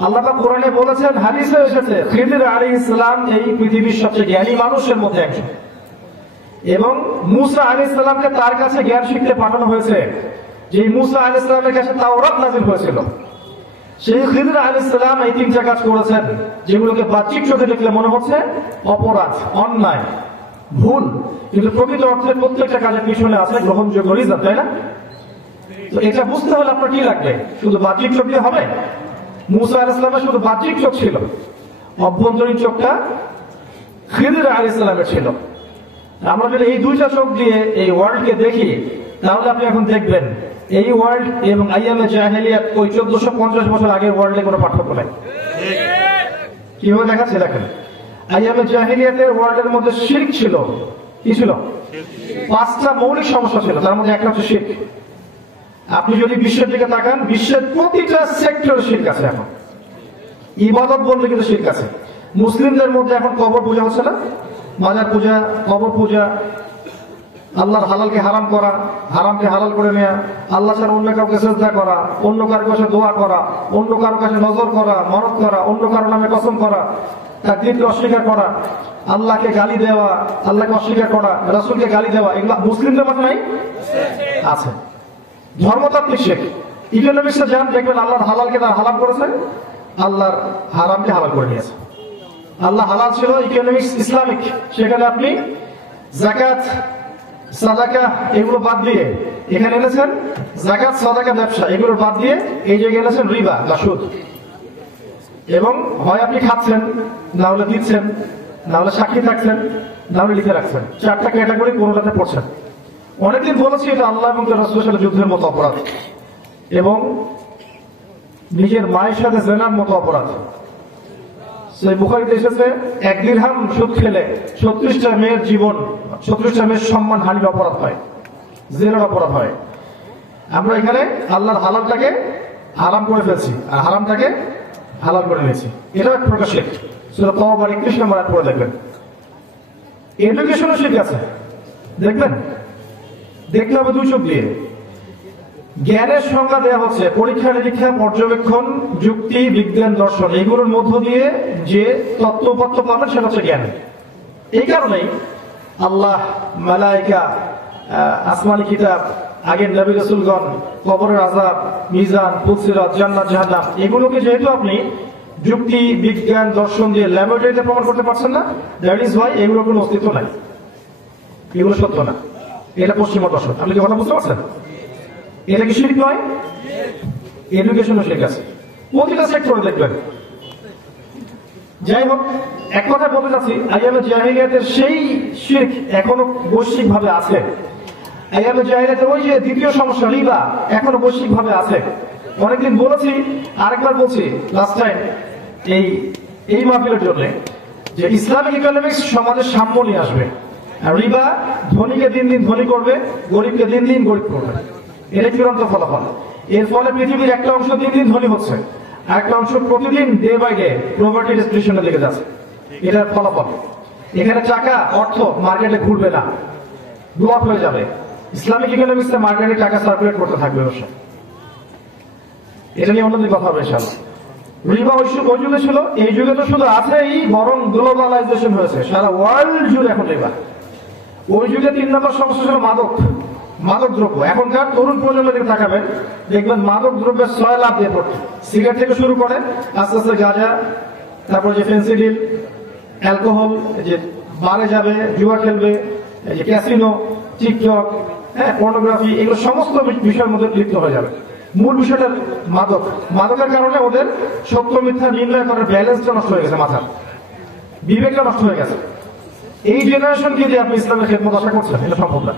আল্লাহ পাক কোরআনে বলেছেন, হাদিসে এসেছে, খিদির আলাইহিস সালাম এই পৃথিবীর সবচেয়ে জ্ঞানী মানুষের মধ্যে একজন, এবং মুসা আলাইহিস সালামকে তার কাছে জ্ঞান শিখতে পাঠানো হয়েছে। যে মুসা আলাইহিস সালামের কাছে তাওরাত নাযিল হয়েছিল, সেই খিদির আলাইহিস সালাম এই 3টা কাজ করেছেন, যেগুলোকে বাহ্যিক চোখে দেখলে মনে হচ্ছে অপরাধ, অন্যায়, ভুল, কিন্তু প্রকৃত অর্থে প্রত্যেকটা কাজের পিছনে আছে গ্রহণযোগ্য রিজন, তাই না? তো এটা বুঝতে হলে আপনার কি লাগবে? শুধু বাহ্যিক চোখ দিয়ে হবে? মুসা আলাইহিস সালামের শুধু বাহ্যিক চোখ ছিল, অভ্যন্তরীণ চোখটা খিদির আলাইহিস সালামের ছিল। আমরা যদি এই 2টা চোখ দিয়ে এই ওয়ার্ল্ডকে দেখি, তাহলে আপনি এখন দেখবেন এই ওয়ার্ল্ড এবং আইয়ামে জাহেলিয়াত ওই 1450 বছর আগের ওয়ার্ল্ডে কোনো পার্থক্য নাই। কিভাবে দেখাচ্ছে দেখেন, আইয়ামে জাহেলিয়াতের ওয়ার্ল্ডের মধ্যে শিরক ছিল। কি ছিল? 5টা মৌলিক সমস্যা ছিল, তার মধ্যে একটা হচ্ছে শিরক। আপনি যদি বিশ্বের দিকে তাকান, বিশ্বের প্রতিটা সেক্টরে শিরক আছে। এখন ইবাদত বললে কিন্তু শিরক আছে। মুসলিমদের মধ্যে এখন কবর পূজা হচ্ছে না, মাজার পূজা, কবর পূজা, আল্লাহর হালালকে হারাম করা, হারামকে হালাল করে নেওয়া, আল্লাহ ছাড়া অন্য কাউকে সেজদা করা, অন্য কারো কাছে দোয়া করা, অন্য কারো কাছে নজর করা, মানত করা, অন্য কারো নামে কসম করা, তাকদীরকে অস্বীকার করা, আল্লাহকে গালি দেওয়া, আল্লাহকে অস্বীকার করা, রাসূলকে গালি দেওয়া, এগুলো মুসলিমদের মধ্যে নাই? আছে। ধর্মতাত্ত্বিক শেখ, ইকোনমিক্সে যান, দেখবেন আল্লাহর হালালকে তারা হারাম করেছে, আল্লাহর হারামকে হালাল করে নিয়েছে। আল্লাহ হালাল ছিল ইকোনমিক্স ইসলামিক, সেখানে আপনি যাকাত, সাদাকা এগুলো বাদ দিয়ে এখানে এনেছেন যাকাত, সাদাকা, ব্যবসা এগুলো বাদ দিয়ে এই জায়গায় এনেছেন রিবা বা সুদ। এবং হয় আপনি খাচ্ছেন, না হলে দিচ্ছেন, না হলে সাক্ষী থাকছেন, না হলে লিখে রাখছেন। 4টা ক্যাটাগরি কোনোটাতে পড়ছেন। অনেকদিন বলেছি এটা আল্লাহ এবং তার রাসূলের সাথে যুদ্ধের মতো অপরাধ, এবং নিজের মায়ের সাথে জেনার মতো অপরাধ। সেই বুখারীতে এসেছে 1 দিরহাম সুদ খেলে 36টা মেয়ের জীবন, 36টা মেয়ের সম্মান হানির অপরাধ হয়, জেনার অপরাধ হয়। আমরা এখানে আল্লাহর হালালটাকে হারাম করে ফেলছি আর হারামটাকে হালাল করে নিয়েছি। এটাও এক প্রকার শিরক। সূরা তাওবার 31 নম্বর আয়াত পড়ে দেখবেন। এডুকেশনও শিরক আছে, দেখবেন, দেখতে হবে 2 চোখ দিয়ে। জ্ঞানের সংজ্ঞা দেওয়া হচ্ছে পরীক্ষা নিরীক্ষা, পর্যবেক্ষণ, যুক্তি, বিজ্ঞান, দর্শন, এগুলোর মধ্য দিয়ে যে তত্ত্বপত্র পাবেন সেটা হচ্ছে জ্ঞান। এই কারণেই আল্লাহ, মালায়েকা, আসমানি কিতাব, আগের নবী রাসূলগণ, কবরের আযাব, মিজান, ফুলসিরাত, জান্নাত, জাহান্নাম, এগুলোকে যেহেতু আপনি যুক্তি, বিজ্ঞান, দর্শন দিয়ে ল্যাবরেটরিতে প্রমাণ করতে পারছেন না, দ্যাট ইজ ওয়াই এগুলোর কোনো অস্তিত্ব নাই, এগুলো সত্য না। এটা পশ্চিমা দর্শন। আপনি কি কথা বুঝতে পারছেন? এটা কি শিরক নয়? এডুকেশনও শিরক আছে, প্রতিটা সেক্টরে দেখবেন। যাই হোক, এক কথা বলতে চাচ্ছি, আইয়ামে জাহেলিয়াতের সেই শিরক এখনো বৈশ্বিক ভাবে আছে। আইয়ামে জাহেলিয়াতের ওই যে দ্বিতীয় সমস্যা রিবা এখনো বৈশ্বিক ভাবে আছে। অনেকদিন বলেছি, আরেকবার বলছি লাস্ট টাইম এই মাহফিলের জন্য, যে ইসলামিক ইকোনমিক্স সমাজের সাম্য নিয়ে আসবে, আর রিবা ধনীকে দিন দিন ধনী করবে, গরিবকে দিন দিন গরিব করবে। এটা চূড়ান্ত ফলাফল। এর ফলে পৃথিবীর একটা অংশ দিন দিন ধনী হচ্ছে, আর একটা অংশ প্রতিদিন ডে বাই ডে প্রপার্টি ডিস্ট্রিবিউশনের দিকে যাচ্ছে। এটার ফলাফল। এখানে টাকা, অর্থ মার্কেটে ঘুরবে না, ব্লক হয়ে যাবে। ইসলামিক ইকোনমিক্সে মার্কেটে টাকা সার্কুলেট করতে থাকবে। অবশ্য এটা নিয়ে অন্যদিন কথা হবে ইনশাআল্লাহ। রিবা ওই যুগে ছিল, এই যুগে তো শুধু আছেই, বরং গ্লোবালাইজেশন হয়েছে, সারা ওয়ার্ল্ড জুড়ে এখন রিবা। ওই যুগে 3 নম্বর সমস্যা ছিল মাদক দ্রব্য। এখনকার তরুণ প্রজন্মের দিকে তাকাবেন, দেখবেন মাদক দ্রব্যের 6 লাভ দিয়ে পড়ছে। সিগারেট থেকে শুরু করে আস্তে আস্তে গাঁজা, তারপর যে ফেন্সিডিল, অ্যালকোহল, যে বারে যাবে, জুয়া খেলবে, এই যে ক্যাসিনো, টিকটক, পর্নোগ্রাফি, এগুলো সমস্ত বিষয়ের মধ্যে লিপ্ত হয়ে যাবে। মূল বিষয়টা মাদকের কারণে ওদের সত্য মিথ্যা নির্ণয় করার ব্যালেন্সটা নষ্ট হয়ে গেছে, মাথার বিবেকটা নষ্ট হয়ে গেছে। এই জেনারেশনকে যে আপনি ইসলামের খেদমত আশা করছেন, এটা সম্ভব না।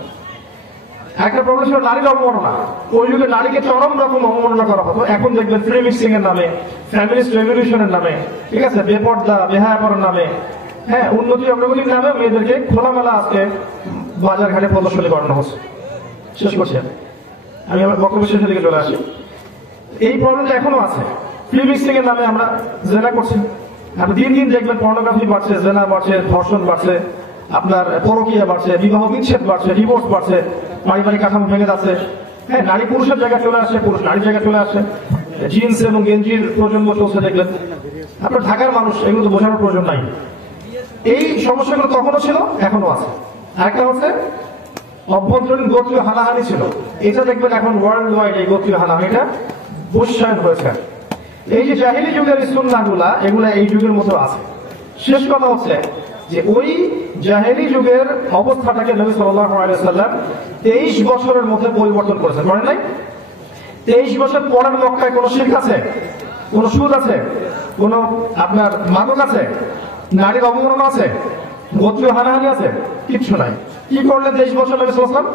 একটা প্রবলেম ছিল নারীর অবমাননা। ওই যুগে নারীকে চরম রকম অবমাননা করা হতো। এখন দেখবেন ফ্রি মিক্সিং এর নামে, ফ্যামিলিস্ট রেভলিউশনের নামে, ঠিক আছে, বেপর্দা বেহায়াপনার নামে, উন্নতি অগ্রগতির নামে মেয়েদেরকে খোলামেলা আজকে বাজার ঘাটে প্রদর্শনী করানো হচ্ছে। শেষ করছি আমি আমার বক্তব্য শেষের দিকে চলে আসি। এই প্রবলেমটা এখনো আছে। ফ্রি মিক্সিং এর নামে আমরা জেনা করছি। আপনি দিন দিন দেখবেন পর্নোগ্রাফি বাড়ছে, জেনা বাড়ছে, ধর্ষণ বাড়ছে, আপনার পরকীয়া বাড়ছে, বিবাহ বিচ্ছেদ বাড়ছে, ডিভোর্স বাড়ছে, পারিবারিক কাঠামো ভেঙে যাচ্ছে। নারী পুরুষের জায়গায় চলে আসে, পুরুষ নারীর জায়গায় চলে আসে, জিন্স এবং গেঞ্জির প্রজন্ম চলছে দেখলেন। আপনার ঢাকার মানুষ, এগুলো তো বোঝানোর প্রয়োজন নাই। এই সমস্যাগুলো তখনও ছিল, এখনো আছে। আরেকটা হচ্ছে অভ্যন্তরীণ গোত্রীয় হানাহানি ছিল। এটা দেখবেন এখন ওয়ার্ল্ড ওয়াইড এই গোত্রীয় হানাহানিটা বৈশ্বায়ন হয়েছে। এই যে জাহিলি যুগের সুন্নাহগুলা, এগুলা এই যুগের মতো আছে। শেষ কথা হচ্ছে যে ওই জাহেলি যুগের অবস্থাটাকে নবী সাল্লাল্লাহু আলাইহি ওয়াসাল্লাম 23 বছরের মধ্যে পরিবর্তন করেছেন, করেন নাই? 23 বছর পরের মক্কায় কোন শিরক আছে, কোন সুদ আছে, কোন আপনার মাদক আছে, নারীর অবমাননা আছে, গোত্রীয় হানাহানি আছে? কিচ্ছু নাই। কি করলেন 23 বছর নবী সাল্লাল্লাহু আলাইহি ওয়াসাল্লাম?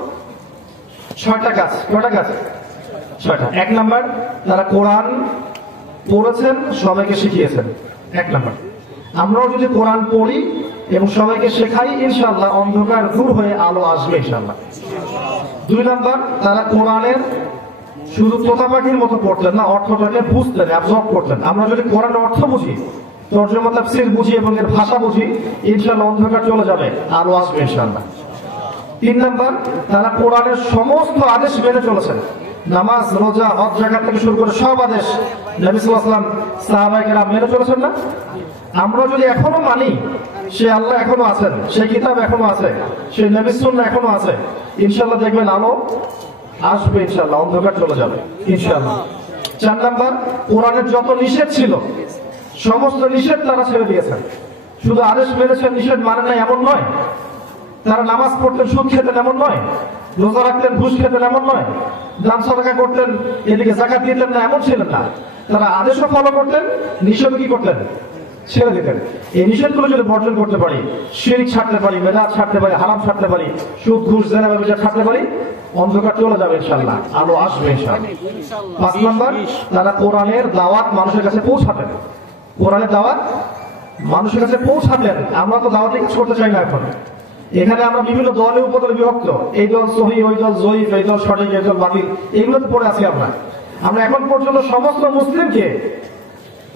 6টা কাজ। কয়টা কাজ? 6টা। 1 নাম্বার, তারা কোরআন পড়েছেন, সবাইকে শিখিয়েছেন। 1 নাম্বার। আমরাও যদি কোরআন পড়ি এবং সবাইকে শেখাই, ইনশাআল্লাহ অন্ধকার দূর হয়ে আলো আসবে ইনশাআল্লাহ। 2 নাম্বার, তারা কোরআনের শুধু তোতা পাখির মতো পড়তেন না, অর্থটাকে বুঝতেন, অ্যাবজর্ব করতেন। আমরা যদি কোরআনের অর্থ বুঝি, তরজমা তাফসীর বুঝি এবং এর ভাষা বুঝি, ইনশাআল্লাহ অন্ধকার চলে যাবে, আলো আসবে ইনশাআল্লাহ। 3 নাম্বার, তারা কোরআনের সমস্ত আদেশ মেনে চলেছেন। নামাজ, রোজা, হজ, যাকাত থেকে শুরু করে সব আদেশ নবী সাল্লাল্লাহু আলাইহি ওয়াসাল্লাম, সাহাবায়ে কেরাম মেনে চলেছেন না? আমরা যদি এখনো মানি, সে আল্লাহ এখনো আছেন, সেই কিতাব এখনো আছে, সেই নবীর সুন্নাহ এখনো আছে, ইনশাআল্লাহ দেখবেন আলো আসবে ইনশাআল্লাহ, অন্ধকার চলে যাবে ইনশাআল্লাহ। 4 নাম্বার, কোরআনের যত নিষেধ ছিল সমস্ত নিষেধ তারা ছেড়ে দিয়েছেন। শুধু আদেশ মেনেছেন, নিষেধ মানে নাই এমন নয়। তারা নামাজ পড়তেন, সুদ খেতেন এমন নয়, রোজা রাখতেন, ঘুষ খেতেন এমন নয়, দান সাদাকা করতেন, এদিকে যাকাত দিতেন না, এমন ছিলেন না। তারা আদেশও ফলো করতেন, নিষেধ কি করতেন? ছেড়ে দিতেন। এই নিষেধগুলো যদি বর্জন করতে পারি, শিরক ছাড়তে পারি, বেদাত ছাড়তে পারি, হারাম ছাড়তে পারি, সুদ ঘুষ জেনা ব্যভিচার ছাড়তে পারি, অন্ধকার চলে যাবে ইনশাআল্লাহ, আলো আসবে ইনশাআল্লাহ। 5 নাম্বার, তারা কোরআনের দাওয়াত মানুষের কাছে পৌঁছাতেন। কোরআনের দাওয়াত মানুষের কাছে পৌঁছাতেন। আমরা তো দাওয়াতে কাজ করতে চাই না এখন। এখানে আমরা বিভিন্ন দলে উপদলে বিভক্ত, এই দল সহিহ, ওই দল জয়ীফ, এই দল সঠিক, এই দল বাতিল, এগুলোতে পড়ে আছি আমরা এখন পর্যন্ত সমস্ত মুসলিমকে,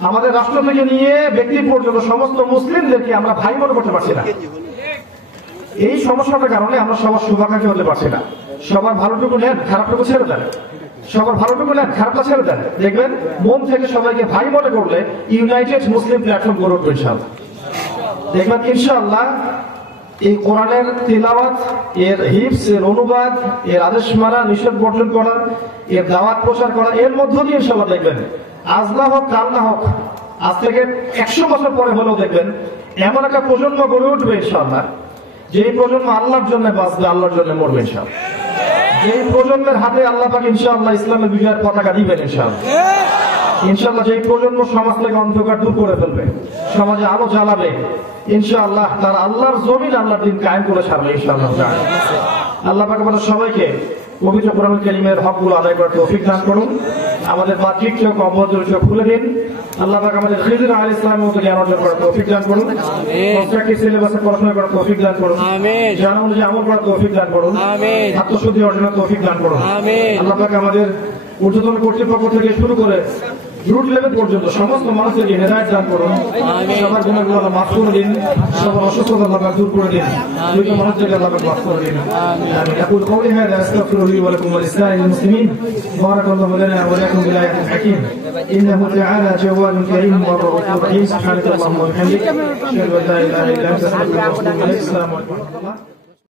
আমাদের রাষ্ট্র থেকে নিয়ে ব্যক্তি পর্যন্ত সমস্ত মুসলিমদেরকে আমরা ভাই মনে করতে পারছি না। এই সমস্যাটার কারণে আমরা সবার শুভাকাঙ্ক্ষী হতে পারছি না। সবার ভালোটুকু নেন, খারাপটুকু ছেড়ে দেন। সবার ভালোটুকু নেন, খারাপটা ছেড়ে দেন। দেখবেন মন থেকে সবাইকে ভাই মনে করলে ইউনাইটেড মুসলিম প্ল্যাটফর্ম গড়ে উঠবে ইনশাআল্লাহ। দেখবেন ইনশাআল্লাহ এই কোরআনের তিলাওয়াত, এর হিফজ, এর অনুবাদ, এর আদেশ মানা, নিষেধ বর্জন করা, এর দাওয়াত প্রচার করা, এর মধ্য দিয়ে ইনশাআল্লাহ দেখবেন আজ না হোক কাল না হোক, আজ থেকে 100 বছর পরে হলেও দেখবেন এমন একটা প্রজন্ম গড়ে উঠবে ইনশাআল্লাহ, যেই প্রজন্ম আল্লাহর জন্য বাঁচবে, আল্লাহর জন্য মরবে ইনশাআল্লাহ। যেই প্রজন্মের হাতে আল্লাহ পাক ইনশাআল্লাহ ইসলামের বিজয়ের পতাকা দিবেন ইনশাআল্লাহ। ইনশাআল্লাহ যেই প্রজন্ম সমাজ থেকে অন্ধকার দূর করে ফেলবে, সমাজে আলো জ্বালাবে, ইনশাআল্লাহ তারা আল্লাহর জমিন, আল্লাহর দিন কায়েম করে ছাড়বে ইনশাআল্লাহ। আল্লাহ পাক আমাদের সবাইকে পবিত্র কোরআনুল কারীমের হকগুলো আদায় করার তৌফিক দান করুন। আমাদের বাহ্যিক চোখ, অভ্যন্তর চোখ খুলে দিন। আল্লাহ পাক আমাদের খিজির আলাইহিস সালামের মতো জ্ঞান অর্জন করার তৌফিক দান করুন। প্রত্যেকটি সিলেবাসে পড়াশোনা করার তৌফিক দান করুন। জানা অনুযায়ী আমল করার তৌফিক দান করুন। আত্মশুদ্ধি অর্জনের তৌফিক দান করুন। আল্লাহ পাক আমাদের ঊর্ধ্বতন কর্তৃপক্ষ থেকে শুরু করে রুট লেভেল পর্যন্ত সমস্ত মানুষকে হেদায়েত দান করুন। সবার গুনাহগুলো আল্লাহ মাফ করে দিন, সবার অসুস্থতা আল্লাহ দূর করে দিন, মৃত মানুষদেরকে আল্লাহ মাফ করে দিন। আমিন। أقول قولي هذا أستغفر لي ولكم ولسائر المسلمين. بارك الله لنا ولكم بالآية الحكيم. إنه تعالى جواد كريم ورؤوف رحيم. سبحانك اللهم وبحمدك أشهد أن لا إله إلا أنت أستغفرك وأتوب إليك. السلام عليكم ورحمة الله.